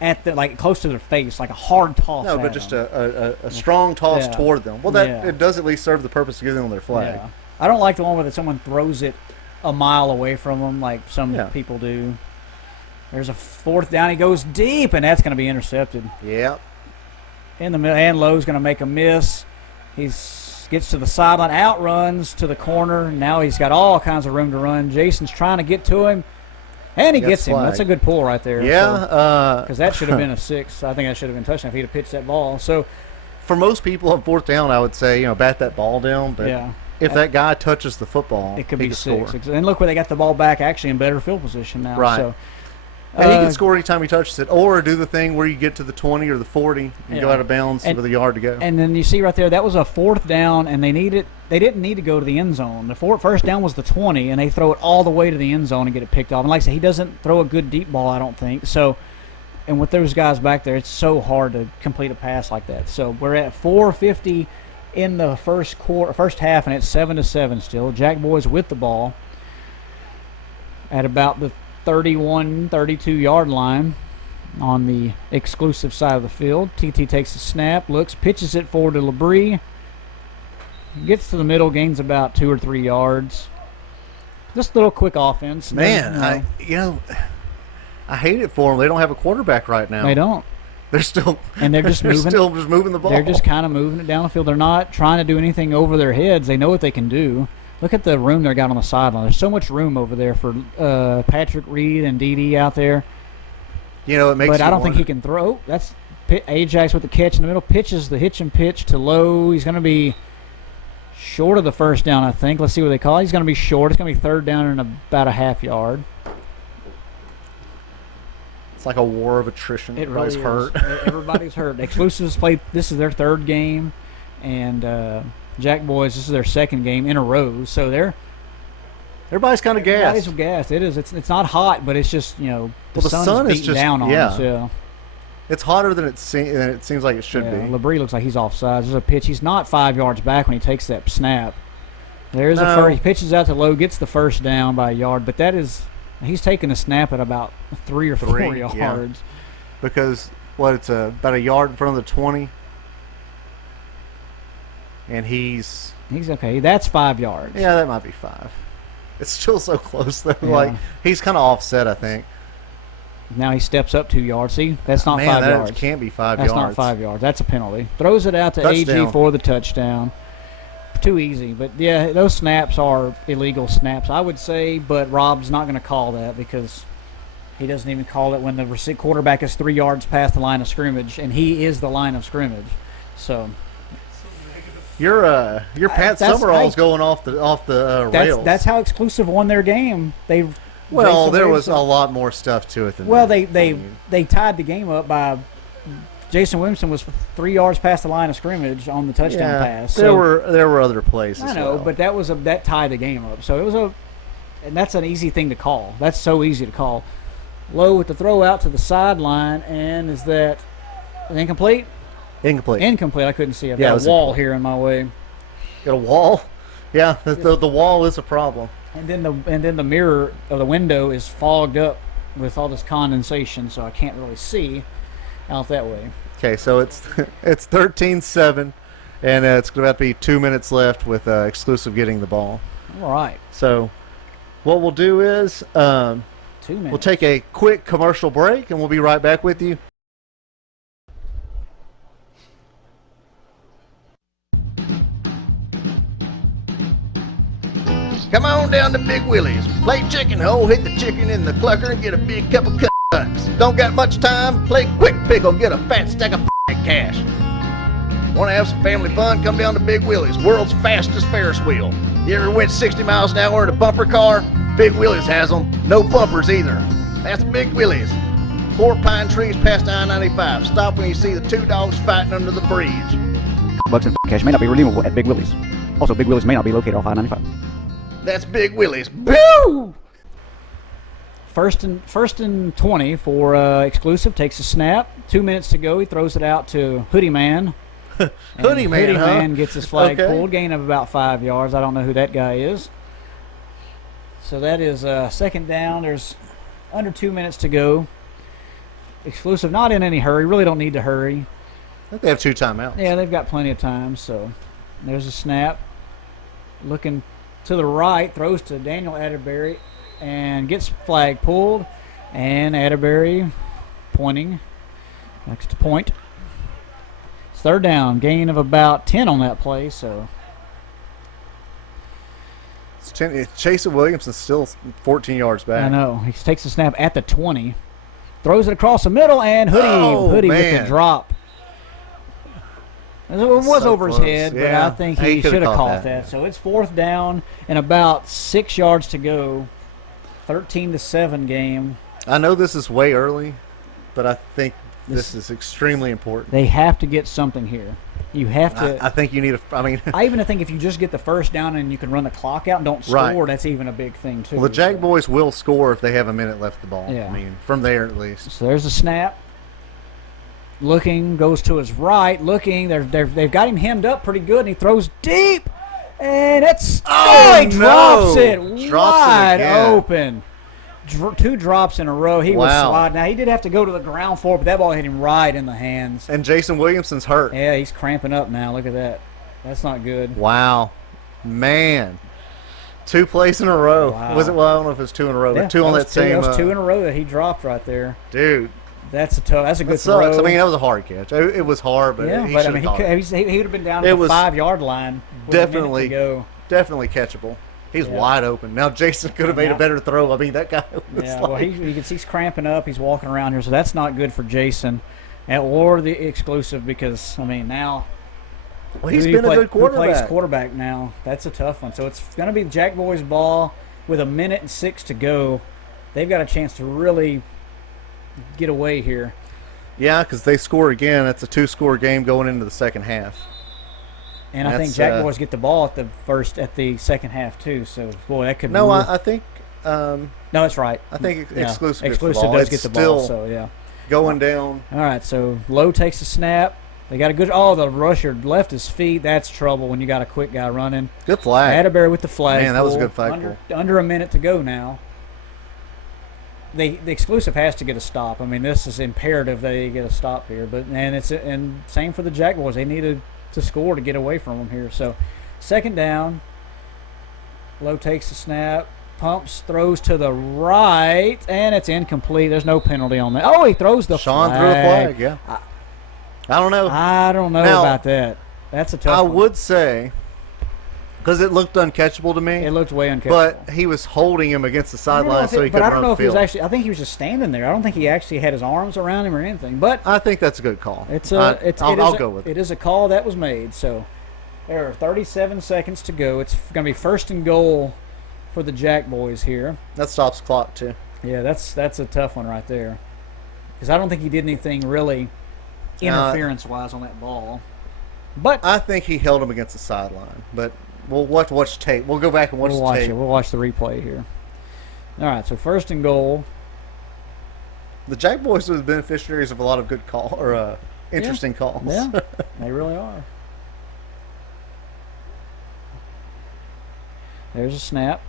at the close to their face, like a hard toss. No, but just a strong toss toward them. Well, it does at least serve the purpose of giving them their flag. Yeah. I don't like the one where someone throws it a mile away from them, like some people do. There's a fourth down. He goes deep, and that's going to be intercepted. Yep. In the middle, and Lowe's going to make a miss. He gets to the sideline, outruns to the corner. Now he's got all kinds of room to run. Jason's trying to get to him, and he gets him. That's a good pull right there. Yeah. Because that should have been a 6. I think that should have been touchdown if he'd have pitched that ball. So, for most people on fourth down, I would say, bat that ball down. But if that guy touches the football, it could be 6. Score. And look where they got the ball back actually in better field position now. Right. So, and he can score anytime he touches it, or do the thing where you get to the 20 or the 40 and go out of bounds with a yard to go. And then you see right there, that was a fourth down, and they didn't need to go to the end zone. The first down was the 20, and they throw it all the way to the end zone and get it picked off. And like I said, he doesn't throw a good deep ball, I don't think. So, and with those guys back there, it's so hard to complete a pass like that. So we're at 4:50 in the first half, and it's 7-7 still. Jack Boys with the ball at about the 31, 32-yard line on the exclusive side of the field. TT takes a snap, looks, pitches it forward to LeBrie. Gets to the middle, gains about 2 or 3 yards. Just a little quick offense. Man, I hate it for them. They don't have a quarterback right now. They don't. They're still just moving the ball. They're just kind of moving it down the field. They're not trying to do anything over their heads. They know what they can do. Look at the room they got on the sideline. There's so much room over there for Patrick Reed and Dede out there. You know, it makes. But you I don't wonder. think he can throw. That's Ajax with the catch in the middle. Pitches the hitch and pitch to Lowe. He's going to be short of the first down, I think. Let's see what they call it. He's going to be short. It's going to be third down and about a half yard. It's like a war of attrition. It Everybody's really is. hurt. Everybody's hurt. Exclusives play. This is their third game, and Jack Boys. This is their second game in a row. So Everybody's kind of everybody's gassed. gassed. It is. It's not hot, but it's just Well, the sun is is beating just- down on yeah. us. Yeah. It's hotter than it seems like it should be. Labrie looks like he's offside. There's a pitch. He's not 5 yards back when he takes that snap. There's a No. first. He pitches out to Lowe, gets the first down by a yard, but he's taking a snap at about 3 or 4 yeah. yards. Because it's about a yard in front of the 20, and he's He's okay. That's 5 yards. that might be 5. It's still so close though. Yeah. Like he's kind of offset, I think. Now he steps up 2 yards. See, that's not Man, 5 that yards. can't be 5 That's yards. not 5 yards. That's a penalty. Throws it out to Touchdown. AG for the touchdown. Too easy. But, yeah, those snaps are illegal snaps, I would say. But Rob's not going to call that because he doesn't even call it when the quarterback is 3 yards past the line of scrimmage, and he is the line of scrimmage. So Your Pat that's- Summerall's going off the rails. that's how Exclusive won their game. Well, there was a lot more stuff to it than Well, that. they tied the game up by Jason Williamson was 3 yards past the line of scrimmage on the touchdown pass. There So, were other plays. I as know, well. but that tied the game up. So it was and that's an easy thing to call. That's so easy to call. Lowe with the throw out to the sideline, and is that incomplete? Incomplete. Incomplete. I couldn't see. I've Yeah, it got was a wall incomplete. here in my way. Got a wall. Yeah, the wall is a problem. And then the mirror of the window is fogged up with all this condensation, so I can't really see out that way. Okay, so it's 13-7, and it's about to be 2 minutes left with Exclusive getting the ball. All right, So what we'll do is 2 minutes. we'll take a quick commercial break, and we'll be right back with you. Come on down to Big Willie's. Play chicken hole, hit the chicken in the clucker, and get a big cup of cuts. Don't got much time? Play quick pickle, get a fat stack of cash. Want to have some family fun? Come down to Big Willie's, world's fastest Ferris wheel. You ever went 60 miles an hour in a bumper car? Big Willie's has them. No bumpers either. That's Big Willie's. 4 pine trees past I-95. Stop when you see the 2 dogs fighting under the bridge. Bucks and cash may not be redeemable at Big Willie's. Also, Big Willie's may not be located off I-95. That's Big Willie's. Boo! First and 20 for Exclusive. Takes a snap. 2 minutes to go. He throws it out to Hoodie Man. Hoodie Man, Hoodie huh? Man gets his flag Okay. pulled. Gain of about 5 yards. I don't know who that guy is. So that is second down. There's under 2 minutes to go. Exclusive, not in any hurry. Really don't need to hurry. I think they have 2 timeouts. Yeah, they've got plenty of time. So there's a snap. Looking to the right, throws to Daniel Atterbury and gets flag pulled. And Atterbury pointing. Next to point. It's third down. Gain of about 10 on that play. So Chasen Williamson's still 14 yards back. I know. He takes the snap at the 20. Throws it across the middle, and Hoodie with man. the drop. It was So over his close. head, but Yeah. I think He he could've should have caught caught that. that. So it's fourth down and about 6 yards to go. 13-7 game. I know this is way early, but I think this is extremely important. They have to get something here. You have to. I think you need I even think if you just get the first down and you can run the clock out and don't score, Right. that's even a big thing too. well, the Jack So- boys will score if they have a minute left the ball. Yeah. I mean, from there at least. So there's a snap. Looking, goes to his right. Looking, they've got him hemmed up pretty good, and he throws deep, and it's he drops it Drops it wide again. open. 2 drops in a row. He was Wow. sliding. Now he did have to go to the ground for it, but that ball hit him right in the hands. And Jason Williamson's hurt. Yeah, he's cramping up now. Look at that. That's not good. Wow, man, 2 plays in a row. Wow. Was it? Well, I don't know if it's 2 in a row, Yeah, but 2 on that was same. That was 2 in a row that he dropped right there. Dude, That's a tough. That's a good that sucks. throw. I mean, that was a hard catch. It was hard, but yeah, he but I should mean, have caught it. he would have been down It at the was 5-yard line. With a minute Definitely, to go. definitely catchable. He's Yeah. wide open. Now Jason could have made Yeah. a better throw. I mean, that guy was Yeah, like, well, he's cramping up. He's walking around here, so that's not good for Jason, or the exclusive because I mean now. well, he's who do you been a play- good Who plays quarterback. quarterback now? That's a tough one. So it's going to be Jack Boys ball with 1:06 to go. They've got a chance to really get away here. Yeah, because they score again. It's a 2-score game going into the second half. And I think That's, Jack Boys get the ball at the second half too. So boy, that could. No, really- I think no, that's right. I think Yeah. exclusive gets Exclusive the ball. does It's get the still ball. So yeah. going down. All right, so Lowe takes a snap. They got a good. Oh, the rusher left his feet. That's trouble when you got a quick guy running. Good flag. Atterbury with the flag. Man, that was a pull. good flag Under a minute to go now. The exclusive has to get a stop. I mean, this is imperative they get a stop here. And same for the Jack Boys. They needed to score to get away from them here. So, second down. Lowe takes the snap, pumps, throws to the right, and it's incomplete. There's no penalty on that. Oh, he throws the Sean flag. threw a flag, yeah. I don't know. I don't know Now, about that. That's a tough I one. would say, because it looked uncatchable to me, It looked way uncatchable. but he was holding him against the sideline so he could But I run don't know the if he was field. actually. I think he was just standing there. I don't think he actually had his arms around him or anything. But I think that's a good call. I'll go with it. It is a call that was made. So there are 37 seconds to go. It's going to be first and goal for the Jack Boys here. That stops clock too. Yeah, that's a tough one right there. Because I don't think he did anything really interference-wise on that ball. But I think he held him against the sideline, but we'll watch tape. We'll go back and watch we'll the watch tape. it. We'll watch the replay here. All right, so first and goal. The Jack Boys are the beneficiaries of a lot of good interesting calls. Yeah, they really are. There's a snap.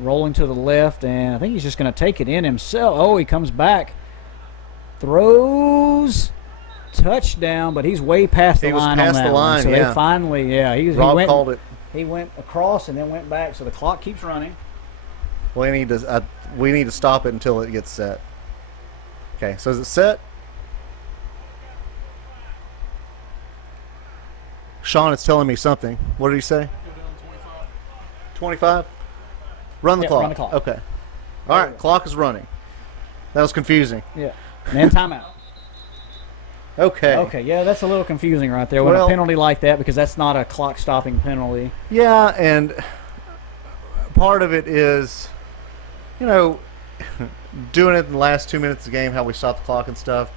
Rolling to the left, and I think he's just going to take it in himself. Oh, he comes back. Throws. Touchdown, but he's way past the He was line past on that the one. line, So yeah. they finally, Rob called it. He went across and then went back, so the clock keeps running. We need to stop it until it gets set. Okay, so is it set? Sean is telling me something. What did he say? Go down 25. 25? Run the Yeah, clock. run the clock. Okay. All right, clock is running. That was confusing. Yeah. And then timeout. Okay. Okay, yeah, that's a little confusing right there. When Well- a penalty like that, because that's not a clock-stopping penalty. Yeah, and part of it is, doing it in the last 2 minutes of the game, how we stop the clock and stuff.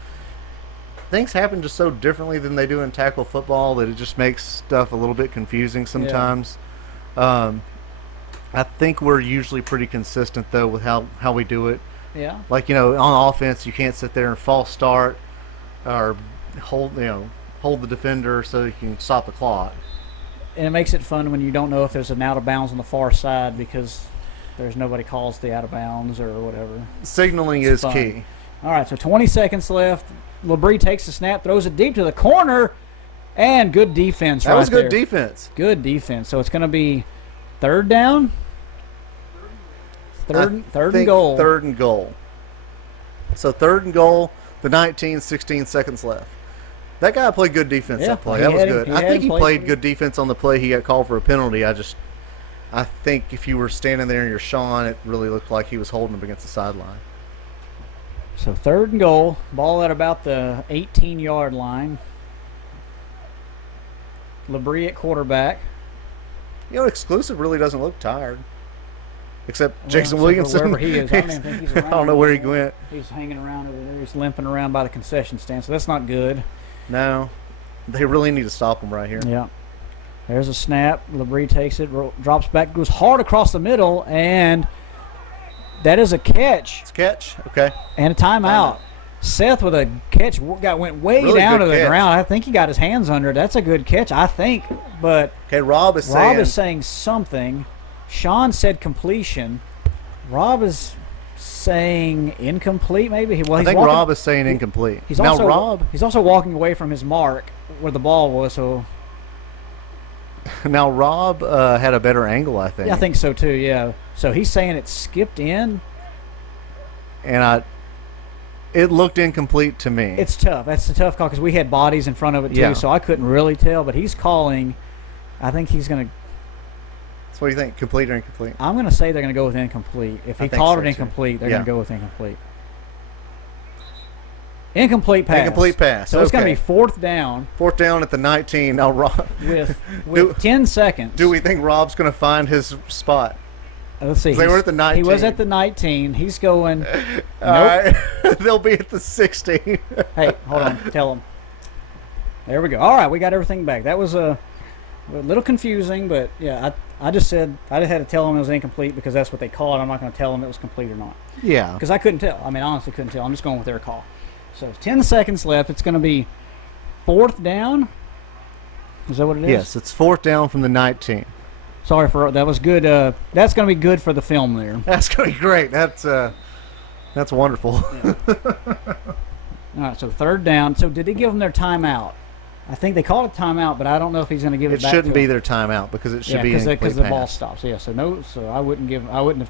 Things happen just so differently than they do in tackle football that it just makes stuff a little bit confusing sometimes. I think we're usually pretty consistent, though, with how we do it. Yeah. Like, on offense, you can't sit there and false start or hold the defender so you can stop the clock. And it makes it fun when you don't know if there's an out of bounds on the far side because there's nobody calls the out of bounds or whatever. Signaling It's is fun. key. All right, so 20 seconds left. Labrie takes the snap, throws it deep to the corner, and good defense That right was good there. defense. Good defense. So it's going to be third down? Third and goal. Third and goal. So third and goal, the 16 seconds left. That guy played good defense Yeah, that play. he That was had him- good. he I had think him he play played pretty- good defense on the play he got called for a penalty. I think if you were standing there and you're Sean, it really looked like he was holding him against the sideline. So third and goal. Ball at about the 18-yard line. Labrie at quarterback. Exclusive really doesn't look tired. Except Well, Jason except for Williamson. wherever he is. I don't even think he's I around don't know where he anymore. went. He's hanging around over there. He's limping around by the concession stand, so that's not good. No. They really need to stop him right here. Yeah. There's a snap. Labrie takes it, drops back, goes hard across the middle, and that is a catch It's a catch. Okay. and a timeout. Seth with a catch went way Really down good to the catch. ground. I think he got his hands under it. That's a good catch, I think. But Okay, Rob is Rob saying is saying something. Sean said completion. Rob is saying incomplete, maybe. I think Rob is saying incomplete. He's Now also Rob he's also walking away from his mark where the ball was. So Rob had a better angle, I think. yeah, I think so too. Yeah. So he's saying it skipped in. And it looked incomplete to me. It's tough. That's a tough call because we had bodies in front of it too, Yeah. so I couldn't really tell. But he's calling. I think he's going to. As So what do you think? Complete or incomplete? I'm going to say they're going to go with incomplete. If I he think called so, it too. incomplete, they're Yeah. going to go with incomplete. Incomplete pass. Incomplete pass. So it's going to Okay. be 4th down Fourth down at the 19. Now, Rob, with 10 seconds. do we think Rob's going to find his spot? Let's see. They were at the 19. He was at the 19. He's going. All Nope. right. They'll be at the 16. Hey, hold on. Tell him. There we go. All right, we got everything back. That was a little confusing, but yeah, I just said I just had to tell him it was incomplete because that's what they call it. I'm not going to tell him it was complete or not Yeah. because I couldn't tell. I mean, honestly, couldn't tell. I'm just going with their call. So 10 seconds left. It's going to be 4th down. Is that what it is? Yes, it's 4th down from the 19. Sorry for that. Was good. That's going to be good for the film there. That's going to be great. That's wonderful. All right. So 3rd down. So did he give them their timeout? I think they called it timeout, but I don't know if he's going to give it It back shouldn't to be him. their timeout because it should be because incomplete the ball pass. stops. Yeah. So no. So I wouldn't have.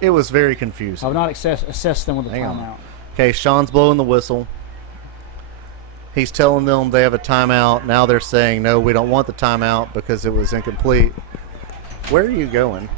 It was very I confusing. would not assess them with a Hang on. timeout. Okay, Sean's blowing the whistle. He's telling them they have a timeout. Now they're saying, no, we don't want the timeout because it was incomplete. Where are you going?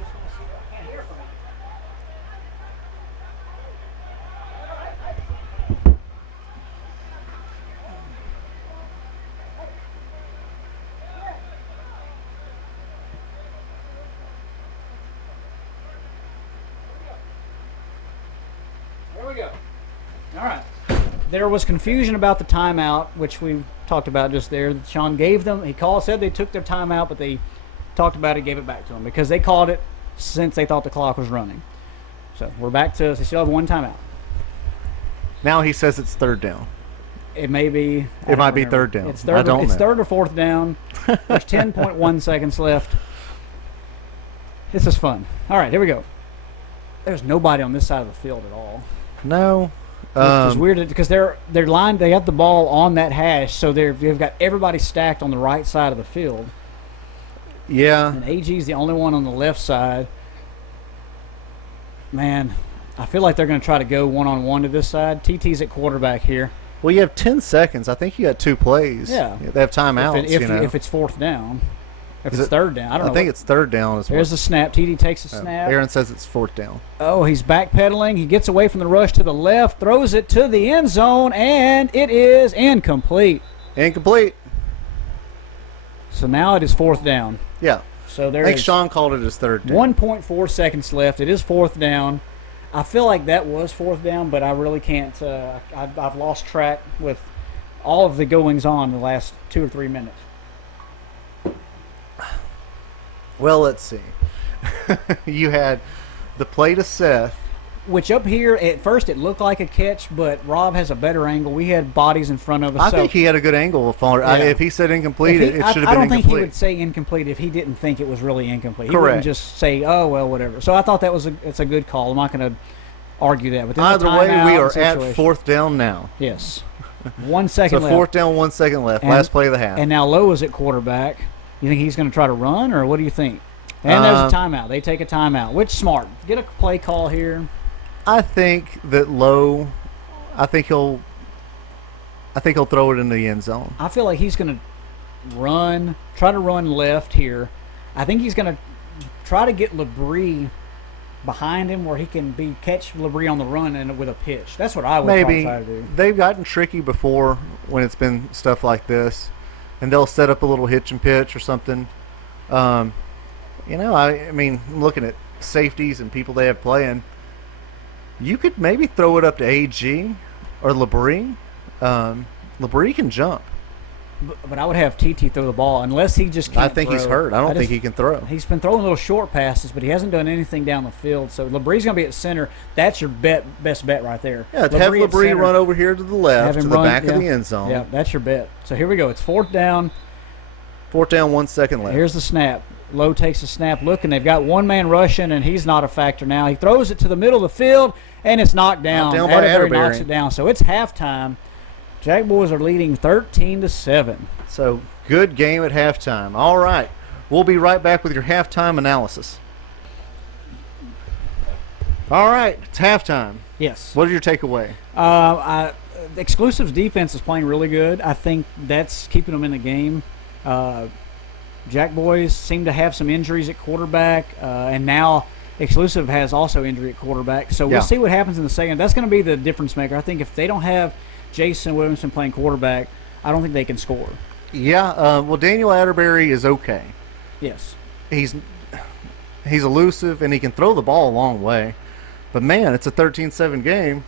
There we go. All right. There was confusion about the timeout, which we talked about just there. Sean gave them. Said they took their timeout, but they talked about it, gave it back to them because they called it since they thought the clock was running. So we're back to they still have one timeout. Now he says it's 3rd down. It may be. It might be 3rd down. It's I don't It's know. 3rd or 4th down. There's 10.1 seconds left. This is fun. All right, here we go. There's nobody on this side of the field at all. No. Which is weird because they're lined. They have the ball on that hash, so they've got everybody stacked on the right side of the field. Yeah. And AG's the only one on the left side. Man, I feel like they're going to try to go one-on-one to this side. TT's at quarterback here. Well, you have 10 seconds. I think you got 2 plays. Yeah. They have timeouts, If it's 4th down. If Is it's it- 3rd down. I don't know. I think it's 3rd down as well. There's the snap. TT takes the snap. Aaron says it's 4th down. Oh, he's backpedaling. He gets away from the rush to the left, throws it to the end zone, and it is incomplete. Incomplete. So now it is 4th down. Yeah. So I there think is Sean called it his 3rd down. 1.4 seconds left. It is 4th down. I feel like that was 4th down, but I really can't. I've lost track with all of the goings on the last 2 or 3 minutes. Well, let's see. You had the play to Seth. Which up here, at first, it looked like a catch, but Rob has a better angle. We had bodies in front of us. I so think he had a good angle. If he said incomplete, if he- it should have I been don't think incomplete. he would say incomplete if he didn't think it was really incomplete. He Correct. wouldn't just say, "Oh well, whatever." So I thought it's a good call. I'm not going to argue that. But then Either the way, we timeout are at situation- 4th down now. Yes, 1 So second left. 4th down, 1 second left. And- Last play of the half. And now Lowe is at quarterback. You think he's going to try to run, or what do you think? And there's a timeout. They take a timeout, which smart. Get a play call here. I think that Lowe, I think he'll throw it in the end zone. I feel like he's going to try to run left here. I think he's going to try to get LeBrie behind him where he can catch LeBrie on the run and with a pitch. That's what I would Maybe try to do. they've gotten tricky before when it's been stuff like this, and they'll set up a little hitch and pitch or something. I mean, I'm looking at safeties and people they have playing. You could maybe throw it up to AG or LeBrie. LeBrie can jump. But I would have TT throw the ball unless he just can't I think he's throw. hurt. I don't think he can throw. He's been throwing little short passes, but he hasn't done anything down the field. So LeBrie's going to be at center. That's your best bet right there. Yeah, have at LeBrie center. run over here to the left, Have to him the run, back yeah. of the end zone. Yeah, that's your bet. So here we go. It's 4th down. 4th down, 1 second left. Here's the snap. Lowe takes the snap. Look, and they've got one man rushing, and he's not a factor now. He throws it to the middle of the field, and it's knocked down. Knocked down by Atterbury Atterbury. knocks it down. So it's halftime. Jack Boys are leading 13-7. So good game at halftime. All right. We'll be right back with your halftime analysis. All right. It's halftime. Yes. What is your takeaway? The Exclusive's defense is playing really good. I think that's keeping them in the game. Jack Boys seem to have some injuries at quarterback, and now Exclusive has also injury at quarterback. So we'll see what happens in the second. That's going to be the difference maker. I think if they don't have Jason Williamson playing quarterback, I don't think they can score. Yeah, well, Daniel Atterbury is okay. Yes. He's elusive, and he can throw the ball a long way. But, man, it's a 13-7 game.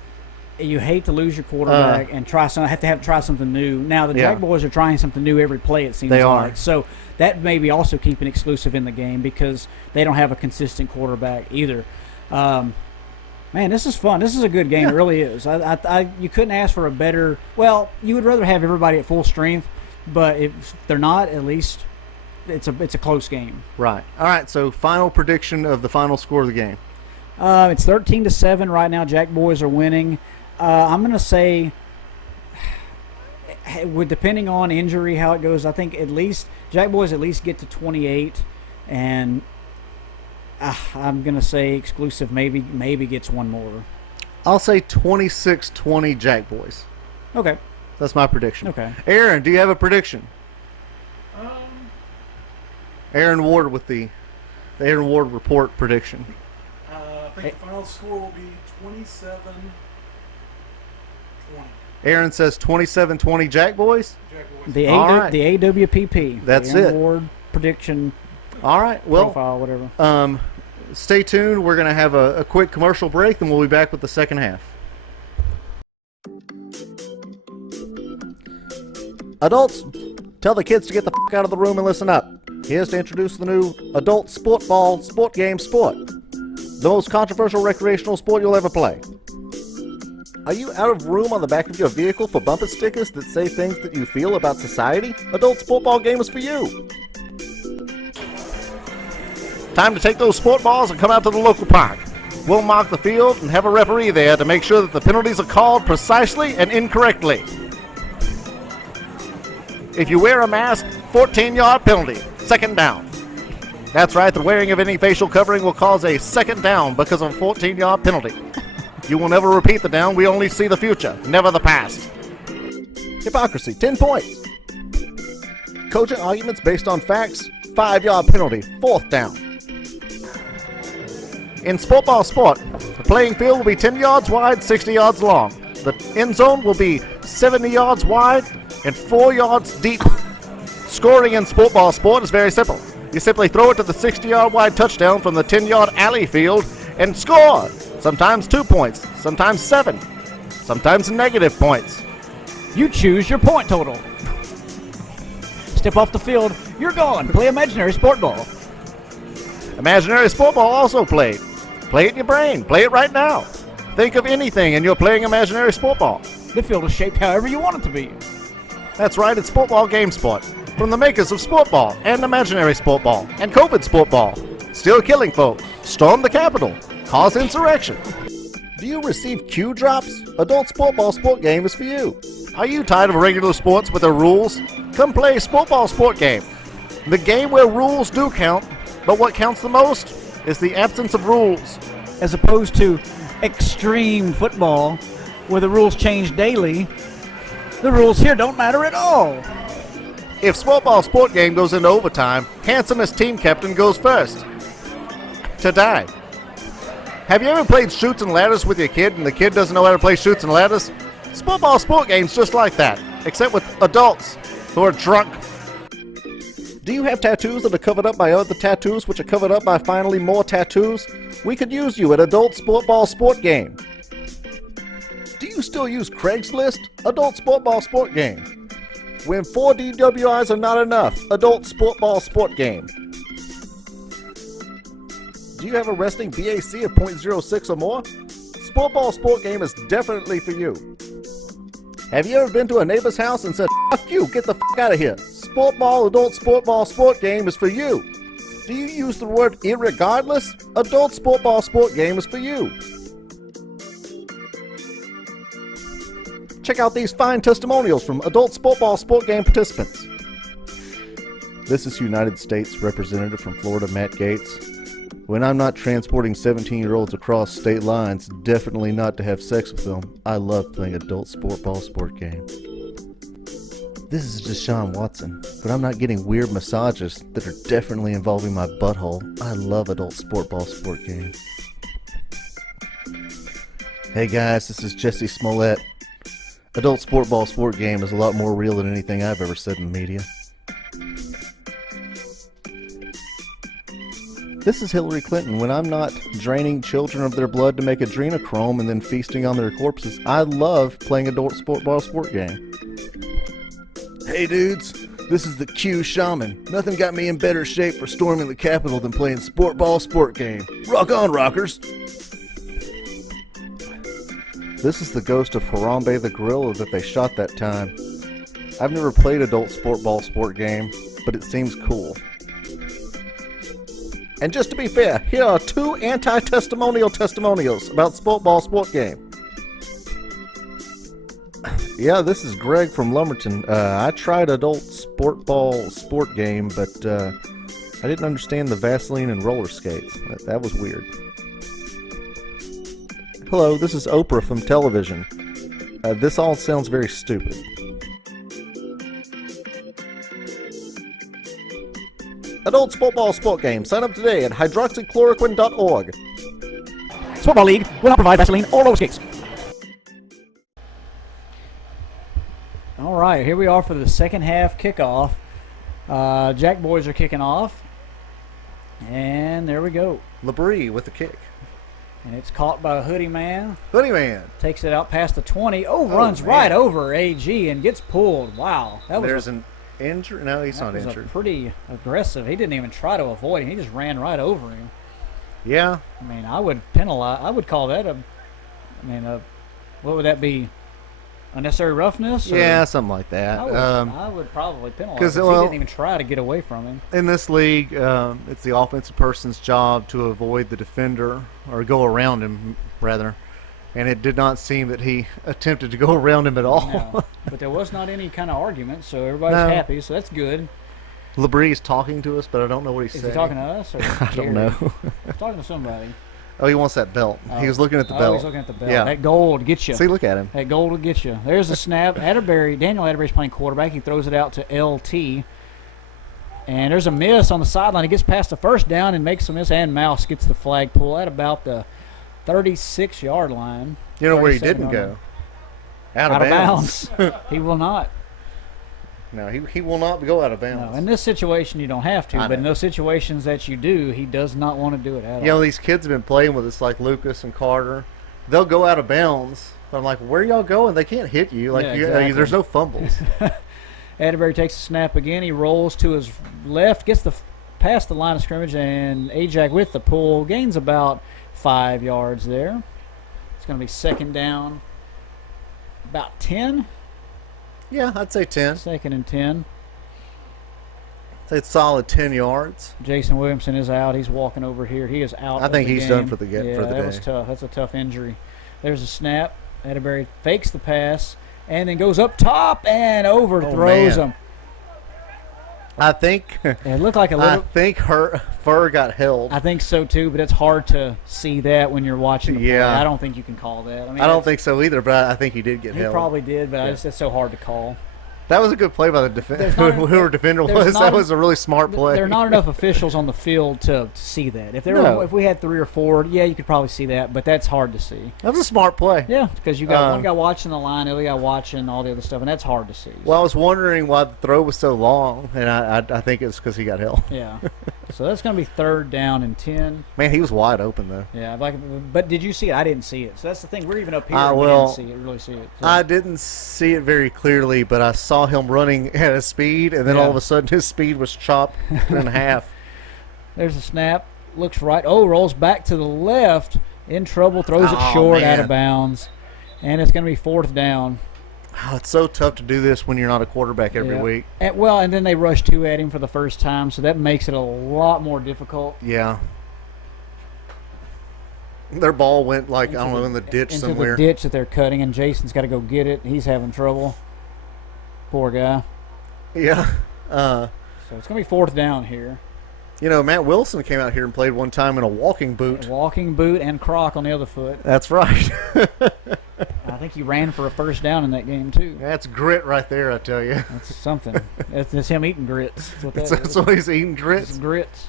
You hate to lose your quarterback and try something new. Now, the Jack Boys are trying something new every play, it seems like. So that may be also keeping Exclusive in the game because they don't have a consistent quarterback either. Man, this is fun. This is a good game. It really is. You couldn't ask for a better – well, you would rather have everybody at full strength, but if they're not, at least it's a close game. Right. All right, so final prediction of the final score of the game. It's 13-7 right now. Jack Boys are winning. I'm going to say, depending on injury, how it goes, I think at least Jack Boys at least get to 28, and I'm going to say Exclusive maybe gets one more. I'll say 26-20 Jack Boys. Okay. That's my prediction. Okay. Aaron, do you have a prediction? Aaron Ward with the Aaron Ward Report prediction. I think the final score will be 27-20. Aaron says 27-20 Jack Boys. Jack Boys. The AWPP. That's the Aaron it. Ward prediction. All right. Well, profile, whatever. Stay tuned. We're going to have a quick commercial break, and we'll be back with the second half. Adults, tell the kids to get the f*** out of the room and listen up. Here's to introduce the new adult sport ball sport game Sport. The most controversial recreational sport you'll ever play. Are you out of room on the back of your vehicle for bumper stickers that say things that you feel about society? Adult sport ball game is for you. Time to take those sport balls and come out to the local park. We'll mark the field and have a referee there to make sure that the penalties are called precisely and incorrectly. If you wear a mask, 14-yard penalty, second down. That's right, the wearing of any facial covering will cause a second down because of a 14-yard penalty. You will never repeat the down, we only see the future, never the past. Hypocrisy, 10 points. Cogent arguments based on facts, 5-yard penalty, fourth down. In sport ball sport, the playing field will be 10 yards wide, 60 yards long. The end zone will be 70 yards wide and 4 yards deep. Scoring in sport ball sport is very simple. You simply throw it to the 60-yard wide touchdown from the 10-yard alley field and score. Sometimes 2 points, sometimes 7, sometimes negative points. You choose your point total. Step off the field, you're gone. Play imaginary sport ball. Imaginary sport ball also played. Play it in your brain. Play it right now. Think of anything and you're playing imaginary sport ball. The field is shaped however you want it to be. That's right, it's Football Game Sport. From the makers of Sport Ball and Imaginary Sport Ball and COVID Sport Ball. Still killing folk. Storm the Capitol. Cause insurrection. Do you receive Q drops? Adult Sport Ball Sport Game is for you. Are you tired of regular sports with their rules? Come play Sport Ball Sport Game. The game where rules do count, but what counts the most is the absence of rules. As opposed to extreme football, where the rules change daily, the rules here don't matter at all. If Sport Ball Sport Game goes into overtime, handsomest team captain goes first. To die. Have you ever played Chutes and Ladders with your kid and the kid doesn't know how to play Chutes and Ladders? Sport Ball Sport Game's just like that, except with adults who are drunk. Do you have tattoos that are covered up by other tattoos which are covered up by finally more tattoos? We could use you at Adult Sport Ball Sport Game. Do you still use Craigslist? Adult Sport Ball Sport Game. When 4 DWIs are not enough, Adult Sport Ball Sport Game. Do you have a resting BAC of .06 or more? Sport Ball Sport Game is definitely for you. Have you ever been to a neighbor's house and said, "Fuck you, get the fuck out of here"? Sport Ball Adult Sport Ball Sport Game is for you. Do you use the word irregardless? Adult Sport Ball Sport Game is for you. Check out these fine testimonials from Adult Sport Ball Sport Game participants. This is United States Representative from Florida, Matt Gaetz. When I'm not transporting 17-year-olds across state lines, definitely not to have sex with them, I love playing Adult Sport Ball Sport Game. This is Deshaun Watson, but I'm not getting weird massages that are definitely involving my butthole. I love adult sport ball sport game. Hey guys, this is Jesse Smollett. Adult sport ball sport game is a lot more real than anything I've ever said in the media. This is Hillary Clinton. When I'm not draining children of their blood to make adrenochrome and then feasting on their corpses, I love playing adult sport ball sport game. Hey dudes, this is the Q Shaman. Nothing got me in better shape for storming the Capitol than playing sport ball sport game. Rock on, rockers! This is the ghost of Harambe the gorilla that they shot that time. I've never played adult sport ball sport game, but it seems cool. And just to be fair, here are 2 testimonials about sport ball sport game. Yeah, this is Greg from Lumberton. I tried adult sport ball sport game, but I didn't understand the Vaseline and roller skates. That was weird. Hello, this is Oprah from television. This all sounds very stupid. Adult sport ball sport game. Sign up today at hydroxychloroquine.org. Sport League will not provide Vaseline or roller skates. All right, here we are for the second half kickoff. Jack boys are kicking off. And there we go. Labrie with the kick. And it's caught by a hoodie man. Hoodie man. Takes it out past the 20. Runs man. right over AG and gets pulled. Wow. There's an injury. No, he's not that was injured. pretty aggressive. He didn't even try to avoid him. He just ran right over him. Yeah. I mean, I would penalize. I would call that what would that be? Unnecessary roughness? Or? Yeah, something like that. I would probably penalize 'cause, him. well, He didn't even try to get away from him. In this league, it's the offensive person's job to avoid the defender, or go around him, rather. And it did not seem that he attempted to go around him at all. No. But there was not any kind of argument, so everybody's No. happy, so that's good. Labrie is talking to us, but I don't know what he's Is saying. he talking to us? Or I don't know. He's talking to somebody. Oh, he wants that belt. He was looking at the belt. He's looking at the belt. Yeah. That gold gets you. See, look at him. That gold will get you. There's the snap. Daniel Atterbury's playing quarterback. He throws it out to LT. And there's a miss on the sideline. He gets past the first down and makes a miss, and Mouse gets the flag pull at about the 36-yard line. You know where he 37 didn't yard go? line. Out of bounds. He will not. No, he will not go out of bounds. No, in this situation, you don't have to, I but in know. those situations that you do, he does not want to do it at You know, all. these kids have been playing with us, like Lucas and Carter. They'll go out of bounds. But I'm like, where y'all going? They can't hit you. Like, Yeah, exactly. there's no fumbles. Atterbury takes the snap again. He rolls to his left, gets past the line of scrimmage, and Ajax with the pull gains about 5 yards there. It's going to be second down, about 10. Yeah, I'd say 10. Second and 10. I'd say it's solid 10 yards. Jason Williamson is out. He's walking over here. He is out. I think of the he's game. done for the yeah, for the that day. was tough. That's a tough injury. There's a snap. Atterbury fakes the pass and then goes up top and overthrows man. him. I think It looked like a I little. think her fur got held. I think so too, but it's hard to see that when you're watching the play. Yeah. I don't think you can call that. I mean, I don't it's- think so either, but I think he did get he held. probably did, but Yeah. it's so hard to call. That was a good play by the defender. There's not- Whoever defender there's was, not- that was a really smart play. There are not enough officials on the field to see that. If No. if we had 3 or 4, yeah, you could probably see that, but that's hard to see. That was a smart play. Yeah, because you got one guy watching the line, the other guy watching all the other stuff, and that's hard to see. Well, I was wondering why the throw was so long, and I think it's because he got held. Yeah. So that's going to be third down and 10. Man, he was wide open though. Yeah, but did you see it? I didn't see it. So that's the thing. We're even up here. And well, we didn't really see it. So. I didn't see it very clearly, but I saw him running at a speed, and then Yeah. all of a sudden his speed was chopped in half. There's a snap. Looks right. Oh, rolls back to the left. In trouble. Throws it Oh, short, out man. of bounds. And it's going to be fourth down. Oh, it's so tough to do this when you're not a quarterback every Yeah. week. And then they rush 2 at him for the first time, so that makes it a lot more difficult. Yeah. Their ball went like, I don't know, in the ditch into somewhere. the ditch that they're cutting, and Jason's got to go get it. He's having trouble. Poor guy. Yeah. So it's going to be fourth down here. You know, Matt Wilson came out here and played one time in a walking boot. Walking boot and croc on the other foot. That's right. I'd think he ran for a first down in that game too. That's grit right there, I tell you. That's something. That's him eating grits. That's what that That's is. why he's eating grits. It's grits.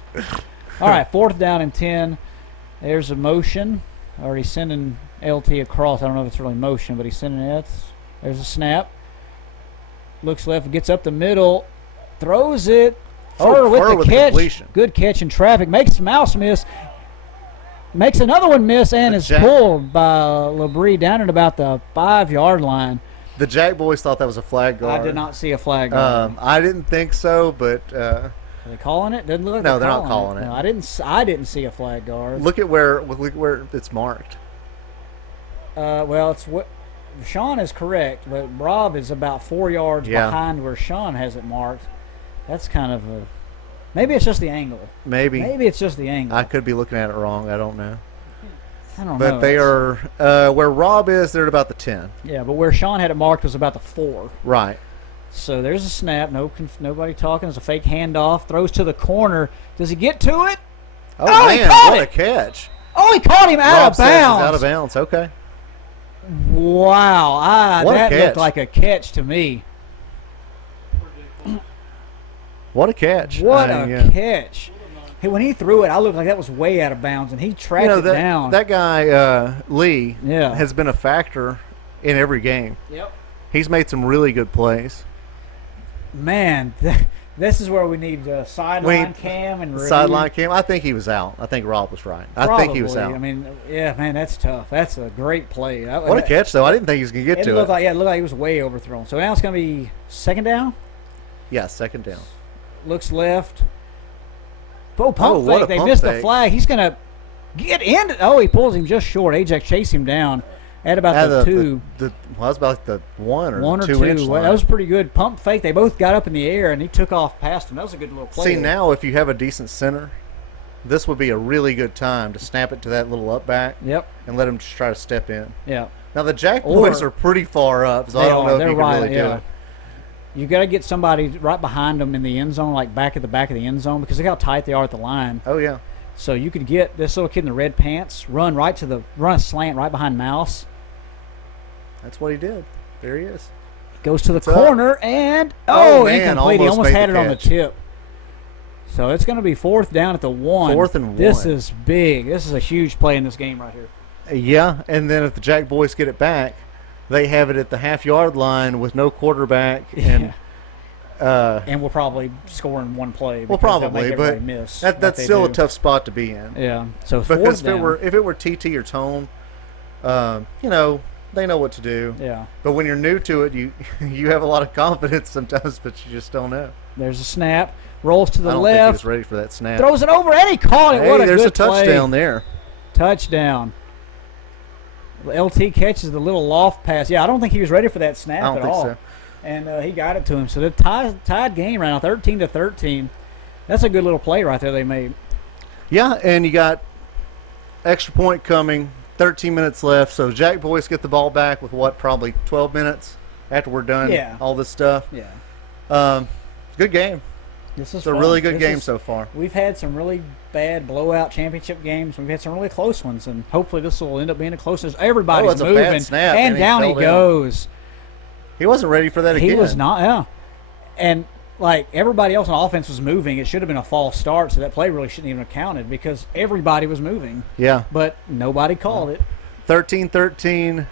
All right, 4th down and 10. There's a motion. Or he's sending LT across. I don't know if it's really motion, but he's sending it. There's a snap. Looks left, gets up the middle, throws it. Furr with the catch. Completion. Good catch in traffic. Makes Mouse miss. Makes another one miss and is Jack pulled by Labrie down at about the 5-yard line. The Jack boys thought that was a flag guard. I did not see a flag guard. I didn't think so, but Are they calling it? Doesn't look like No, they're not calling it. No, I didn't see a flag guard. look at where it's marked. Well, it's what Sean is correct, but Rob is about 4 yards behind where Sean has it marked. That's kind of a. Maybe it's just the angle. Maybe Maybe it's just the angle. I could be looking at it wrong. I don't know. I don't know. But they are where Rob is. They're at about the 10. Yeah, but where Sean had it marked was about the 4. Right. So there's a snap. Nobody talking. There's a fake handoff. Throws to the corner. Does he get to it? Oh, he man, caught what it! a catch! Oh, he caught him out Rob of says he's bounds. out of bounds. Okay. Wow, What a that catch. looked like a catch to me. What a catch! What I mean, a catch! Hey, when he threw it, I looked like that was way out of bounds, and he tracked it down. That guy Lee Yeah. has been a factor in every game. Yep. He's made some really good plays. Man, this is where we need sideline cam and review. Sideline cam. I think he was out. I think Rob was right. I think he was Probably. out. I mean, yeah, man, that's tough. That's a great play. What a catch, though! I didn't think he was going to get It to looked it. like it looked like he was way overthrown. So now it's going to be 2nd down. Yeah, 2nd down. Looks left. Oh, pump what a fake. They pump missed the fake. flag. He's going to get in. Oh, he pulls him just short. Ajax chased him down at about the 2. Well, that was about the 1 or 1 or 2 inch 2. line. Well, that was pretty good. Pump fake. They both got up in the air, and he took off past him. That was a good little play. See, now if you have a decent center, this would be a really good time to snap it to that little up back Yep. and let him just try to step in. Yeah. Now, the Jack boys are pretty far up, so I don't know if you can really do it. You got to get somebody right behind them in the end zone, like back at the back of the end zone, because look how tight they are at the line. Oh, yeah. So you could get this little kid in the red pants, run a slant right behind Mouse. That's what he did. There he is. Goes to the What's up? corner and Oh, man, incomplete. He almost almost made had the it on the catch. tip. So it's going to be 4th down at the 1. 4th and 1. This is big. This is a huge play in this game right here. Yeah, and then if the Jack boys get it back, they have it at the half-yard line with no quarterback. And And we'll probably score in one play. well, because they'll probably, make but everybody miss that's what they still do. a tough spot to be in. Yeah. So Because 4th down. if it were TT or Tone, they know what to do. Yeah. But when you're new to it, you have a lot of confidence sometimes, but you just don't know. There's a snap. Rolls to the I don't think he left. was ready for that snap. Throws it over, and he caught it. Hey, What a there's good a touchdown play. there. Touchdown. LT catches the little loft pass. Yeah, I don't think he was ready for that snap I don't at think all. so. And he got it to him. So the tied game right now, 13-13. That's a good little play right there they made. Yeah, and you got extra point coming, 13 minutes left. So Jack boys get the ball back with probably 12 minutes after we're done Yeah. all this stuff. Yeah. Good game. This is It's a fun. really good This game is- so far. We've had some really bad blowout championship games. We've had some really close ones, and hopefully this will end up being a close. Everybody's it's a bad moving, snap, and and he down he fell down. goes. He wasn't ready for that again. He was not, yeah. And like everybody else on offense was moving. It should have been a false start, so that play really shouldn't even have counted because everybody was moving. Yeah. But nobody called it. 13-13,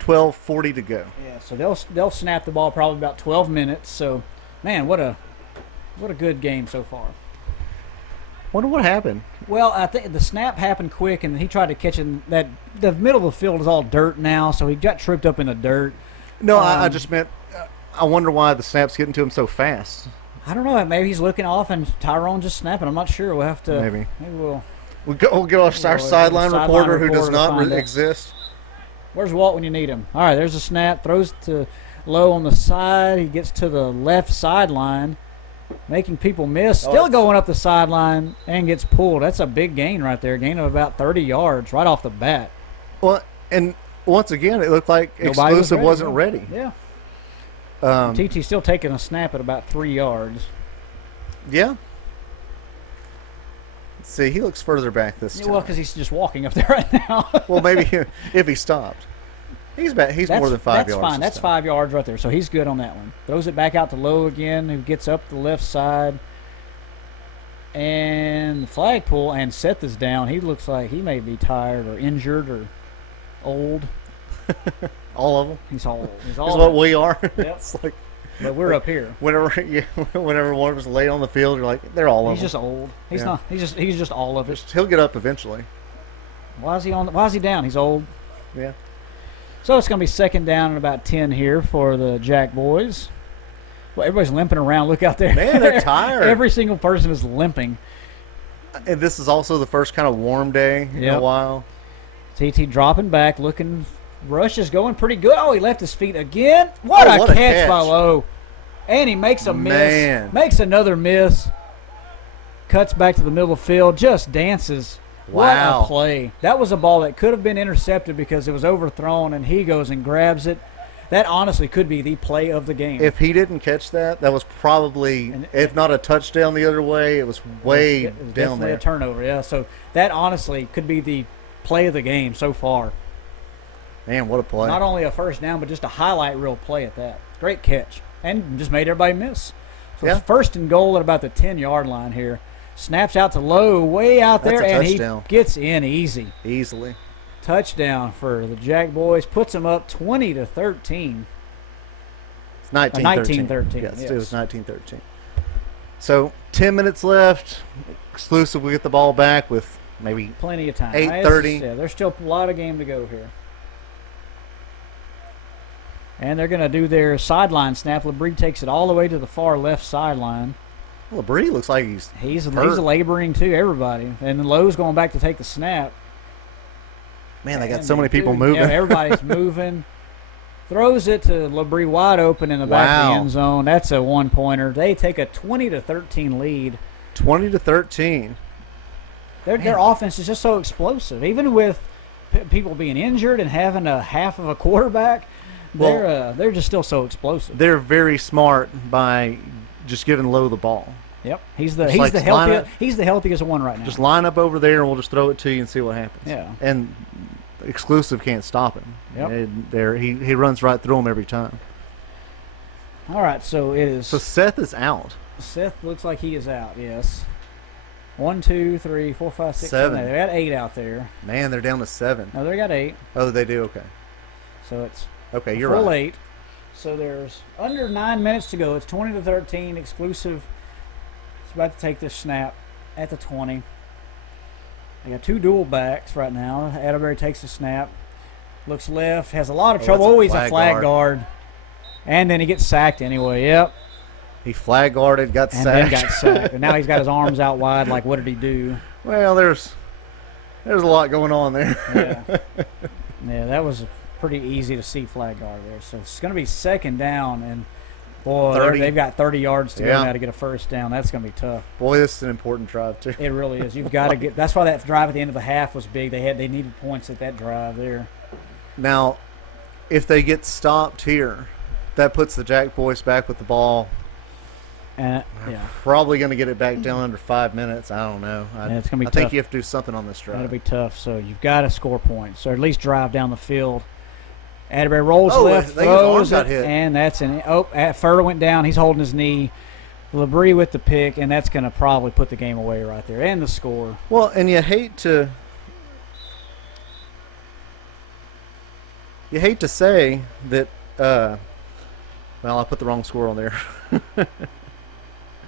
12:40 to go. Yeah, so they'll snap the ball probably about 12 minutes. So, man, what a good game so far. Wonder what happened. Well, I think the snap happened quick, and he tried to catch it. That the middle of the field is all dirt now, so he got tripped up in the dirt. No, I just meant I wonder why the snap's getting to him so fast. I don't know. Maybe he's looking off, and Tyrone just snapping. I'm not sure. We'll have to. Maybe. we'll. We'll get our sideline reporter who does not find out. exist. Where's Walt when you need him? All right, there's a snap. Throws to low on the side. He gets to the left sideline, making people miss. Still going up the sideline and gets pulled. That's a big gain right there. Gain of about 30 yards right off the bat. Well, and once again, it looked like Nobody Exclusive wasn't ready. Yeah. Um, TT still taking a snap at about 3 yards. yeah. Let's see, he looks further back this time. Well, because he's just walking up there right now. Well, maybe if he stopped. He's more than 5 yards. That's fine. That's 5 yards right there. So he's good on that one. Throws it back out to Lowe again, who gets up the left side. And the flagpole, and Seth is down. He looks like he may be tired or injured or old. All of them. He's old. He's That's what we are. Yep. It's like But we're up here. whenever one of us lay on the field, you're like, they're all of them. He's just old. He's Yeah. not. He's just all of it. He'll get up eventually. Why is he down? He's old. Yeah. So it's going to be second down and about 10 here for the Jack boys. Well, everybody's limping around. Look out there. Man, they're tired. Every single person is limping. And this is also the first kind of warm day in a while. TT dropping back, looking. Rush is going pretty good. Oh, he left his feet again. What a catch by Lowe. And he makes a miss. Makes another miss. Cuts back to the middle of the field. Just dances. Wow. What a play. That was a ball that could have been intercepted because it was overthrown, and he goes and grabs it. That honestly could be the play of the game. If he didn't catch that, that was probably, if not a touchdown the other way, it was way it was down definitely there. a turnover, yeah. So that honestly could be the play of the game so far. Man, what a play. Not only a first down, but just a highlight reel play at that. Great catch. And just made everybody miss. So it's first and goal at about the 10-yard line here. Snaps out to Lowe way out there, and he gets in easy. Easily. Touchdown for the Jack boys. Puts them up 20-13. It's 19-13. 19-13. Yes, yes. It was 19-13. So 10 minutes left. Exclusive, we get the ball back with maybe plenty of time. 8:30. Yeah, there's still a lot of game to go here. And they're going to do their sideline snap. LeBrie takes it all the way to the far left sideline. Well, LeBrie looks like he's laboring too, everybody. And then Lowe's going back to take the snap. Man, they got so many people moving. Yeah, everybody's moving. Throws it to LeBrie wide open in the back of the end zone. That's a one-pointer. They take a 20-13 lead. 20-13. Their offense is just so explosive. Even with people being injured and having a half of a quarterback, they're just still so explosive. They're very smart by just giving Lowe the ball. Yep, he's the healthiest one right now. Just line up over there, and we'll just throw it to you and see what happens. Yeah, and Exclusive can't stop him. Yep, he runs right through him every time. All right, so it is. So Seth is out. Seth looks like he is out. Yes. 1, 2, 3, 4, 5, 6, 7. 7. They got 8 out there. Man, they're down to 7. No, they got 8. Oh, they do. Okay. So it's you're full right. 8. So there's under 9 minutes to go. It's 20-13. Exclusive. It's about to take this snap at the 20. They got 2 dual backs right now. Atterbury takes the snap. Looks left. Has a lot of trouble. Oh, he's a flag guard. And then he gets sacked anyway. Yep. He flag guarded, got sacked. And then got sacked. And now he's got his arms out wide. Like, what did he do? Well, there's a lot going on there. Yeah, that was pretty easy to see flag guard there. So it's going to be second down, and boy, they've got 30 yards to go now to get a first down. That's going to be tough. Boy, this is an important drive too. It really is. You've got to get. That's why that drive at the end of the half was big. They needed points at that drive there. Now, if they get stopped here, that puts the Jack boys back with the ball. Probably going to get it back down under 5 minutes. I don't know. It's going to be tough. I think you have to do something on this drive. That'll be tough. So you've got to score points, or at least drive down the field. Atterbury rolls left, throws it, and that's Furr went down. He's holding his knee. LeBrie with the pick, and that's going to probably put the game away right there, and the score. Well, and you hate to say that. Well, I put the wrong score on there. It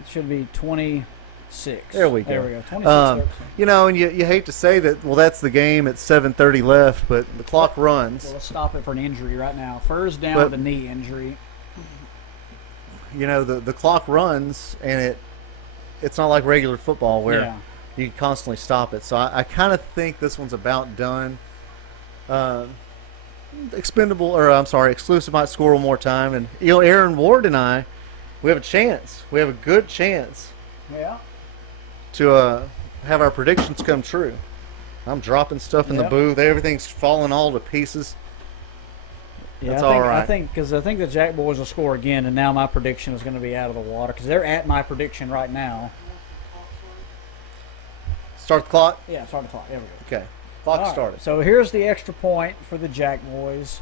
should be 26. There we go. 26-13. And you hate to say that, well, that's the game. It's 7:30 left, but the clock runs. Well, let's stop it for an injury right now. Furr's down with a knee injury. The clock runs, and it's not like regular football where you can constantly stop it. So I kind of think this one's about done. Exclusive might score one more time. And, Aaron Ward and I, we have a chance. We have a good chance to have our predictions come true. I'm dropping stuff in the booth. Everything's falling all to pieces. Yeah, That's all right. I think the Jack boys will score again, and now my prediction is going to be out of the water because they're at my prediction right now. Start the clock? Yeah, start the clock. There we go. Okay. Clock started. So here's the extra point for the Jack boys.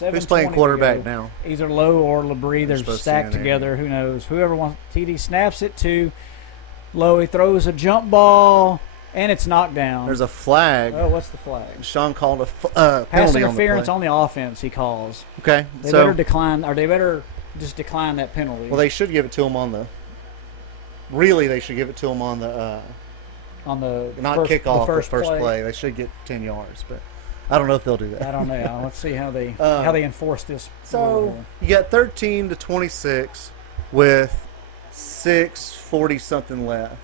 Who's playing 7:20 quarterback to go. now? Either Lowe or Labrie. They're supposed to stacked be in there. together. Who knows? Whoever wants. TD snaps it to Lowe. He throws a jump ball, and it's knocked down. There's a flag. Oh, what's the flag? Sean called a Pass penalty interference on on the offense. He calls. the play. Okay, They so better decline, or they better just decline that penalty. well, they should give it to him on the. Really, they should give it to him on the on the not first, kickoff, the but first, first play. They should get 10 yards, but I don't know if they'll do that. I don't know. Let's see how they enforce this. So rule. you got 13-26 with 6:40 something left.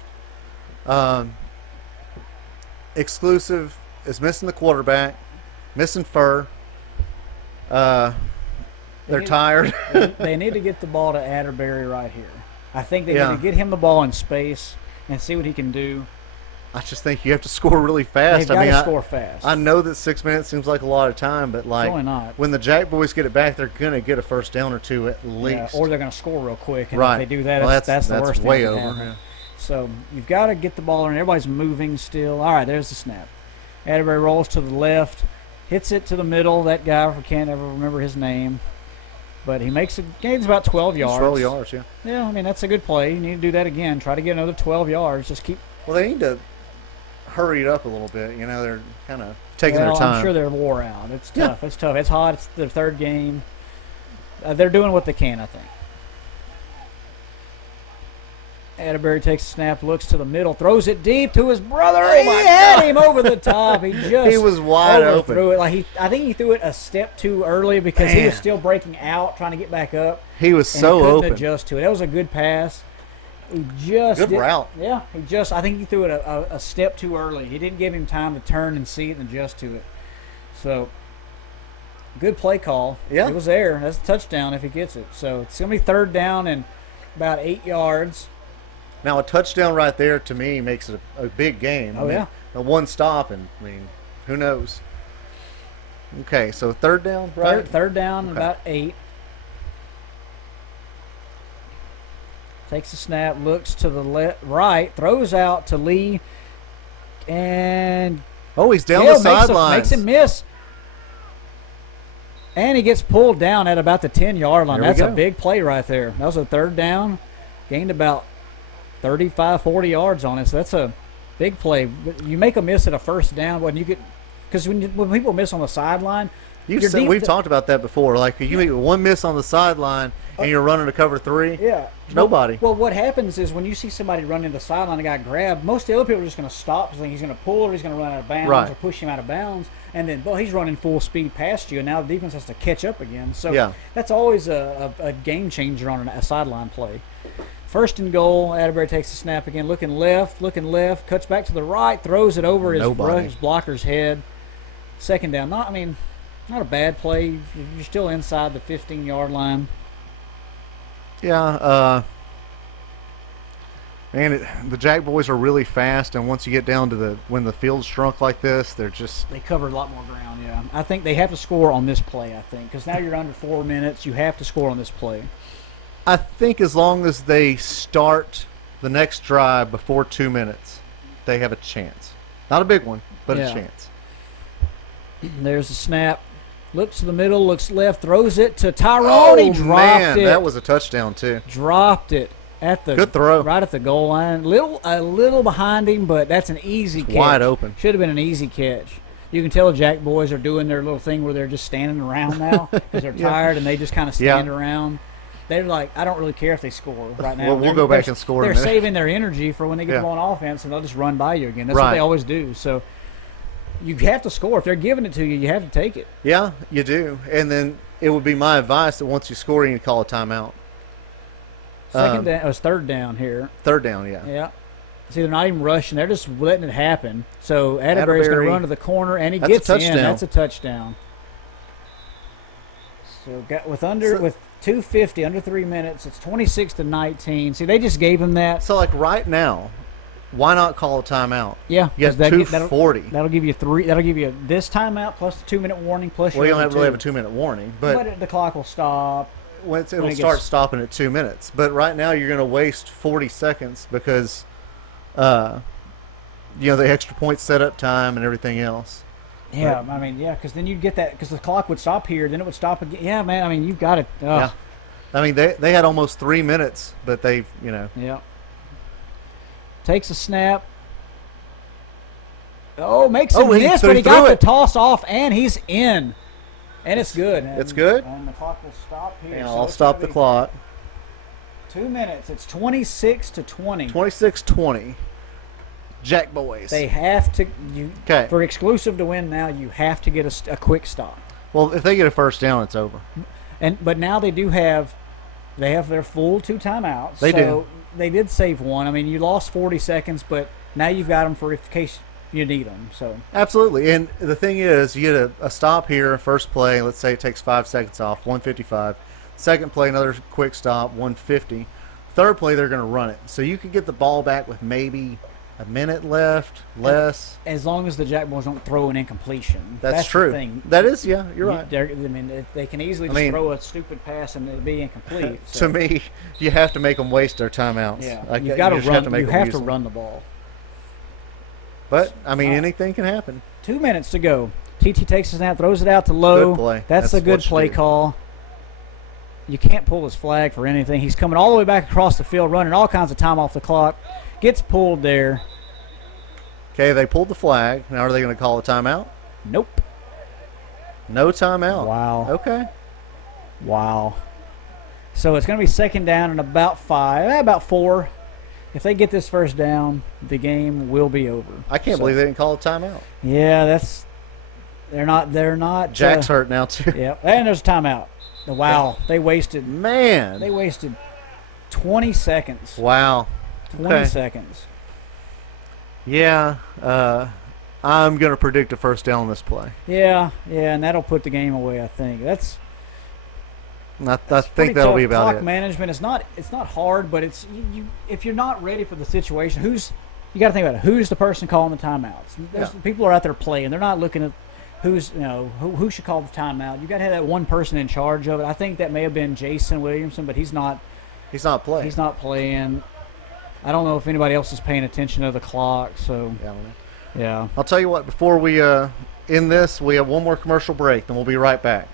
Exclusive is missing the quarterback, missing Fur. They're tired. They need to get the ball to Atterbury right here. I think they Yeah. need to get him the ball in space and see what he can do. I just think you have to score really fast. They've got I mean, to score fast. I know that 6 minutes seems like a lot of time, but like really not. when the Jack boys get it back, they're gonna get a first down or two at Yeah, least. or they're going to score real quick, and right. if they do that, Well, that's the worst way thing that can over. happen. Yeah. So you've got to get the ball in. Everybody's moving still. All right, there's the snap. Atterbury rolls to the left, hits it to the middle. That guy, I can't ever remember his name, but he gains about 12 yards. 12 yards, yeah. Yeah, I mean, that's a good play. You need to do that again. Try to get another 12 yards. Just keep. Well, they need to hurry it up a little bit. You know, they're kind of taking their Well, time. I'm sure they're wore out. It's Yeah. tough. It's tough. It's hot. It's their third game. They're doing what they can, I think. Atterbury takes a snap, looks to the middle, throws it deep to his brother. Oh, He my had God. him over the top. He just He was wide overthrew open. it. I think he threw it a step too early because he was Man. still breaking out, trying to get back up. He was And so he couldn't open. adjust to it. That was a good pass. He just Good route. Yeah, I think he threw it a step too early. He didn't give him time to turn and see it and adjust to it. So, good play call. Yeah. It was there. That's a touchdown if he gets it. So, it's going to be third down and about 8 yards. Now, a touchdown right there, to me, makes it a big game. Oh, yeah. A one stop, and, I mean, who knows? Okay, so third down, right? Third down, Okay. about 8. Takes a snap, looks to the right, throws out to Lee, and Oh, he's down Hill the sidelines. makes him miss. And he gets pulled down at about the 10-yard line. There we That's a go. big play right there. That was a third down. Gained about 35, 40 yards on it. So that's a big play. You make a miss at a first down when you get – because when people miss on the sideline, We've talked about that before. Like, you make one miss on the sideline and you're running to cover three. Yeah. Nobody. Well, what happens is when you see somebody run in the sideline and got grabbed, most of the other people are just going to stop because he's going to pull or he's going to run out of bounds Right. or push him out of bounds. And then, he's running full speed past you, and now the defense has to catch up again. So Yeah. that's always a game changer on a sideline play. First and goal, Atterbury takes the snap again, looking left, cuts back to the right, throws it over his Nobody. blocker's head. Second down. Not a bad play. You're still inside the 15-yard line. Yeah, man, the Jack boys are really fast, and once you get down to when the field's shrunk like this, they're just They covered a lot more ground, yeah. I think they have to score on this play, I think, because now you're under 4 minutes. You have to score on this play. I think as long as they start the next drive before 2 minutes, they have a chance. Not a big one, but Yeah. a chance. There's the snap. Looks to the middle, looks left, throws it to Tyrone. He dropped man, it. that was a touchdown too. Dropped it at the Good throw. right at the goal line. A little behind him, but that's an easy catch. Wide open. Should have been an easy catch. You can tell the Jack boys are doing their little thing where they're just standing around now because they're Yeah. tired and they just kind of Yeah. stand around. They're like, I don't really care if they score right now. We'll They're- go back they're- and score in They're a minute. saving their energy for when they get Yeah. the ball on offense, and they'll just run by you again. That's what Right. they always do. So you have to score. If they're giving it to you, you have to take it. Yeah, you do. And then it would be my advice that once you score, you need to call a timeout. Second down, it was third down here. Third down, yeah. Yeah. See, they're not even rushing. They're just letting it happen. So Atterbury's going Atterbury, to run to the corner, and he that's a gets in. touchdown. That's a touchdown. So with 2:50, under 3 minutes, it's 26-19. See, they just gave him that. So, like right now, why not call a timeout? Yeah, You 'cause got that'll- 2:40. That'll give you three. That'll give you this timeout plus the 2-minute warning plus Well, you your don't other really have a two. 2-minute warning, but the clock will stop. it'll it start gets- stopping at 2 minutes. But right now, you're going to waste 40 seconds because, the extra point setup time and everything else. Yeah, I mean, yeah, because then you'd get that, because the clock would stop here, then it would stop again. Yeah, man, I mean, you've got it. Yeah. I mean, they had almost 3 minutes, but they've, Yeah. Takes a snap. Oh, makes a miss, but he got the toss off, and he's in. And it's good. It's good? And the clock will stop here. Yeah, so I'll stop the clock. 2 minutes. It's 26-20. 26-20. Jack boys. They have to. Okay. For exclusive to win now, you have to get a quick stop. Well, if they get a first down, it's over. But now they have their full 2 timeouts. They do. They did save one. I mean, you lost 40 seconds, but now you've got them for in case you need them. So absolutely. And the thing is, you get a stop here, first play. Let's say it takes 5 seconds off, 155. Second play, another quick stop, 150. Third play, they're going to run it. So you could get the ball back with maybe a minute left, less. As long as the Jack Boys don't throw an incompletion. That's true. The thing. That is, yeah, you're right. I mean, they can easily just throw a stupid pass and it'd be incomplete. So. To me, you have to make them waste their timeouts. Yeah, you've got to run. You have to run the ball. But I mean, anything can happen. 2 minutes to go. TT takes his snap, throws it out to Lowe. Good play. That's a good play call. You can't pull his flag for anything. He's coming all the way back across the field, running all kinds of time off the clock. Gets pulled there. Okay, they pulled the flag. Now are they going to call a timeout? Nope. No timeout. Wow. Okay. Wow. So it's going to be second down and about 4. If they get this first down, the game will be over. I can't believe they didn't call a timeout. Yeah, they're not. Jack's hurt now too. Yeah, and there's a timeout. Wow, they wasted 20 seconds. Wow. 20 seconds. Yeah, I'm going to predict a first down on this play. Yeah, and that'll put the game away, I think. I think that'll be about clock it. Management is it's not hard, but it's if you're not ready for the situation, you got to think about it. Who's the person calling the timeouts? People are out there playing. They're not looking at who should call the timeout. You got to have that one person in charge of it. I think that may have been Jason Williamson, but he's not. He's not playing. He's not playing. I don't know if anybody else is paying attention to the clock. So yeah. I'll tell you what. Before we end this, we have one more commercial break, then we'll be right back.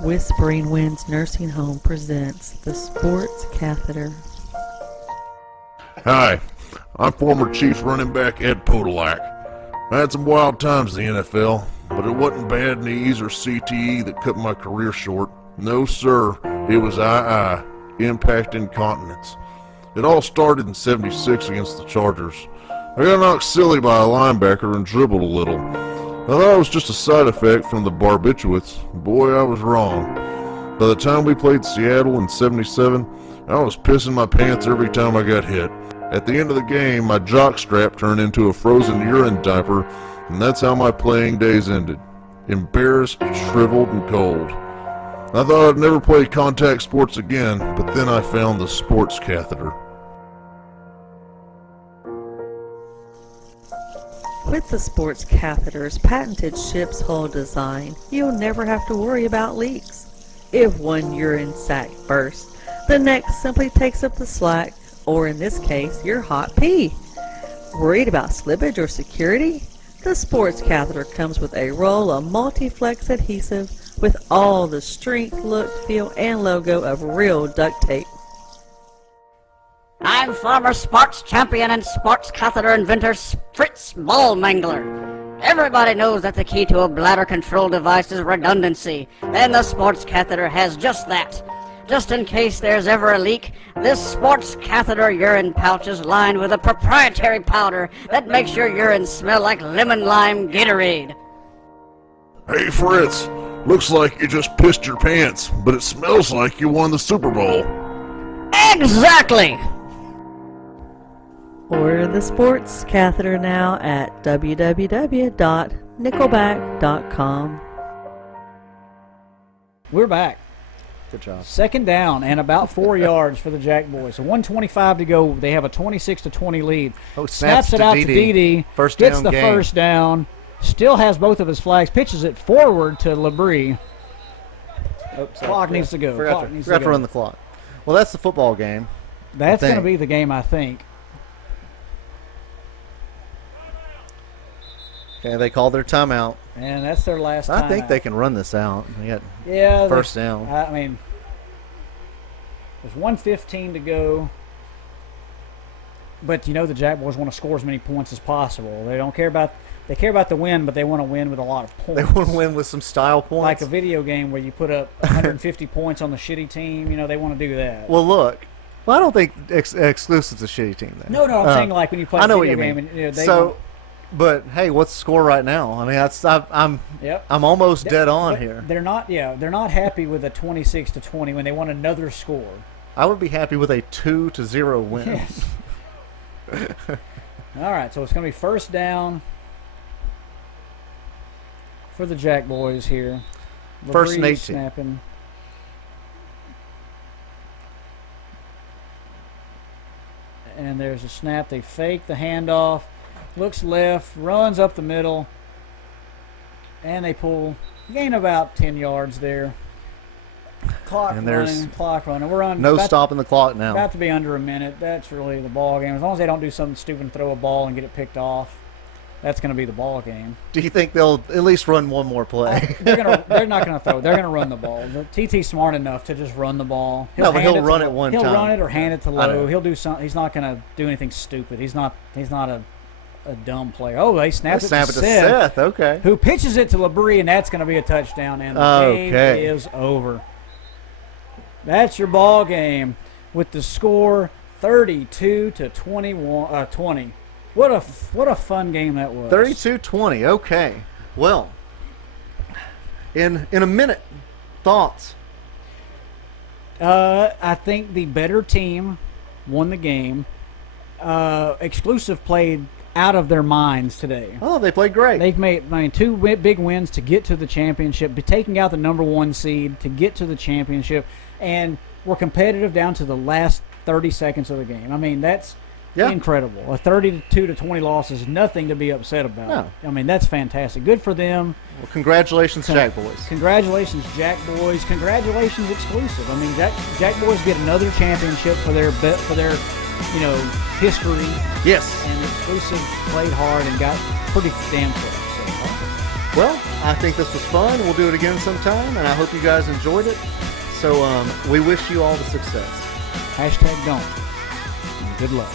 Whispering Winds Nursing Home presents the Sports Catheter. Hi, I'm former Chiefs running back Ed Podolak. I had some wild times in the NFL, but it wasn't bad knees or CTE that cut my career short. No, sir, it was impact incontinence. It all started in '76 against the Chargers. I got knocked silly by a linebacker and dribbled a little. I thought it was just a side effect from the barbiturates. Boy, I was wrong. By the time we played Seattle in '77, I was pissing my pants every time I got hit. At the end of the game, my jock strap turned into a frozen urine diaper, and that's how my playing days ended. Embarrassed, shriveled, and cold. I thought I'd never play contact sports again, but then I found the sports catheter. With the Sports Catheter's patented ship's hull design, you'll never have to worry about leaks. If one urine sac bursts, the next simply takes up the slack, or in this case, your hot pee. Worried about slippage or security? The Sports Catheter comes with a roll of multi-flex adhesive with all the strength, look, feel, and logo of real duct tape. I'm former sports champion and sports catheter inventor Fritz Ballmangler. Everybody knows that the key to a bladder control device is redundancy, and the sports catheter has just that. Just in case there's ever a leak, this sports catheter urine pouch is lined with a proprietary powder that makes your urine smell like lemon lime Gatorade. Hey Fritz, looks like you just pissed your pants, but it smells like you won the Super Bowl. Exactly! Order the Sports Catheter now at www.nickelback.com. We're back. Good job. Second down and about 4 yards for the Jack Boys. So 1:25 to go. They have a 26-20 lead. Snaps it out to Dede. Gets the first down. Still has both of his flags. Pitches it forward to Labrie. Clock needs to go. Forgot to run the clock. Well, that's the football game. That's going to be the game, I think. Okay, they called their timeout. And that's their last timeout. I think they can run this out. They got first down. I mean, there's 1:15 to go. But the Jack Boys want to score as many points as possible. They don't care about the win, but they want to win with a lot of points. They want to win with some style points. Like a video game where you put up 150 points on the shitty team. They want to do that. Well, look. Well, I don't think Exclusive's a shitty team. Then. No, I'm saying like when you play a video game. And, but hey, what's the score right now? I mean, I'm almost dead on here. They're not happy with a 26-20 when they want another score. I would be happy with a 2-0 win. Yes. All right, so it's going to be first down for the Jack Boys here. First and 18. Snapping. And there's a snap. They fake the handoff. Looks left, runs up the middle, and they gain about 10 yards there. Clock running. We're on. Stopping the clock now. About to be under a minute. That's really the ball game. As long as they don't do something stupid and throw a ball and get it picked off, that's going to be the ball game. Do you think they'll at least run one more play? They're not going to throw. They're going to run the ball. TT's smart enough to just run the ball. He'll run it one time. He'll run it or hand it to Lowe. He'll do something. He's not going to do anything stupid. He's not a dumb player. Oh, they snap it to Seth. Okay. Who pitches it to LeBrie, and that's going to be a touchdown, and the game is over. That's your ball game with the score 32-20. What a fun game that was. 32-20. Okay. Well, in a minute, thoughts. I think the better team won the game. Exclusive played out of their minds today. Oh, they played great. They've made two big wins to get to the championship, taking out the number 1 seed to get to the championship, and we're competitive down to the last 30 seconds of the game. I mean, that's incredible. A 32-20 loss is nothing to be upset about. No. I mean, that's fantastic. Good for them. Well, congratulations, Jack Boys. Congratulations, Jack Boys. Congratulations, Exclusive. I mean, Jack Boys get another championship for their history. Yes. And Exclusive played hard and got pretty damn close. Well, I think this was fun. We'll do it again sometime, and I hope you guys enjoyed it. So we wish you all the success. #don't. Good luck.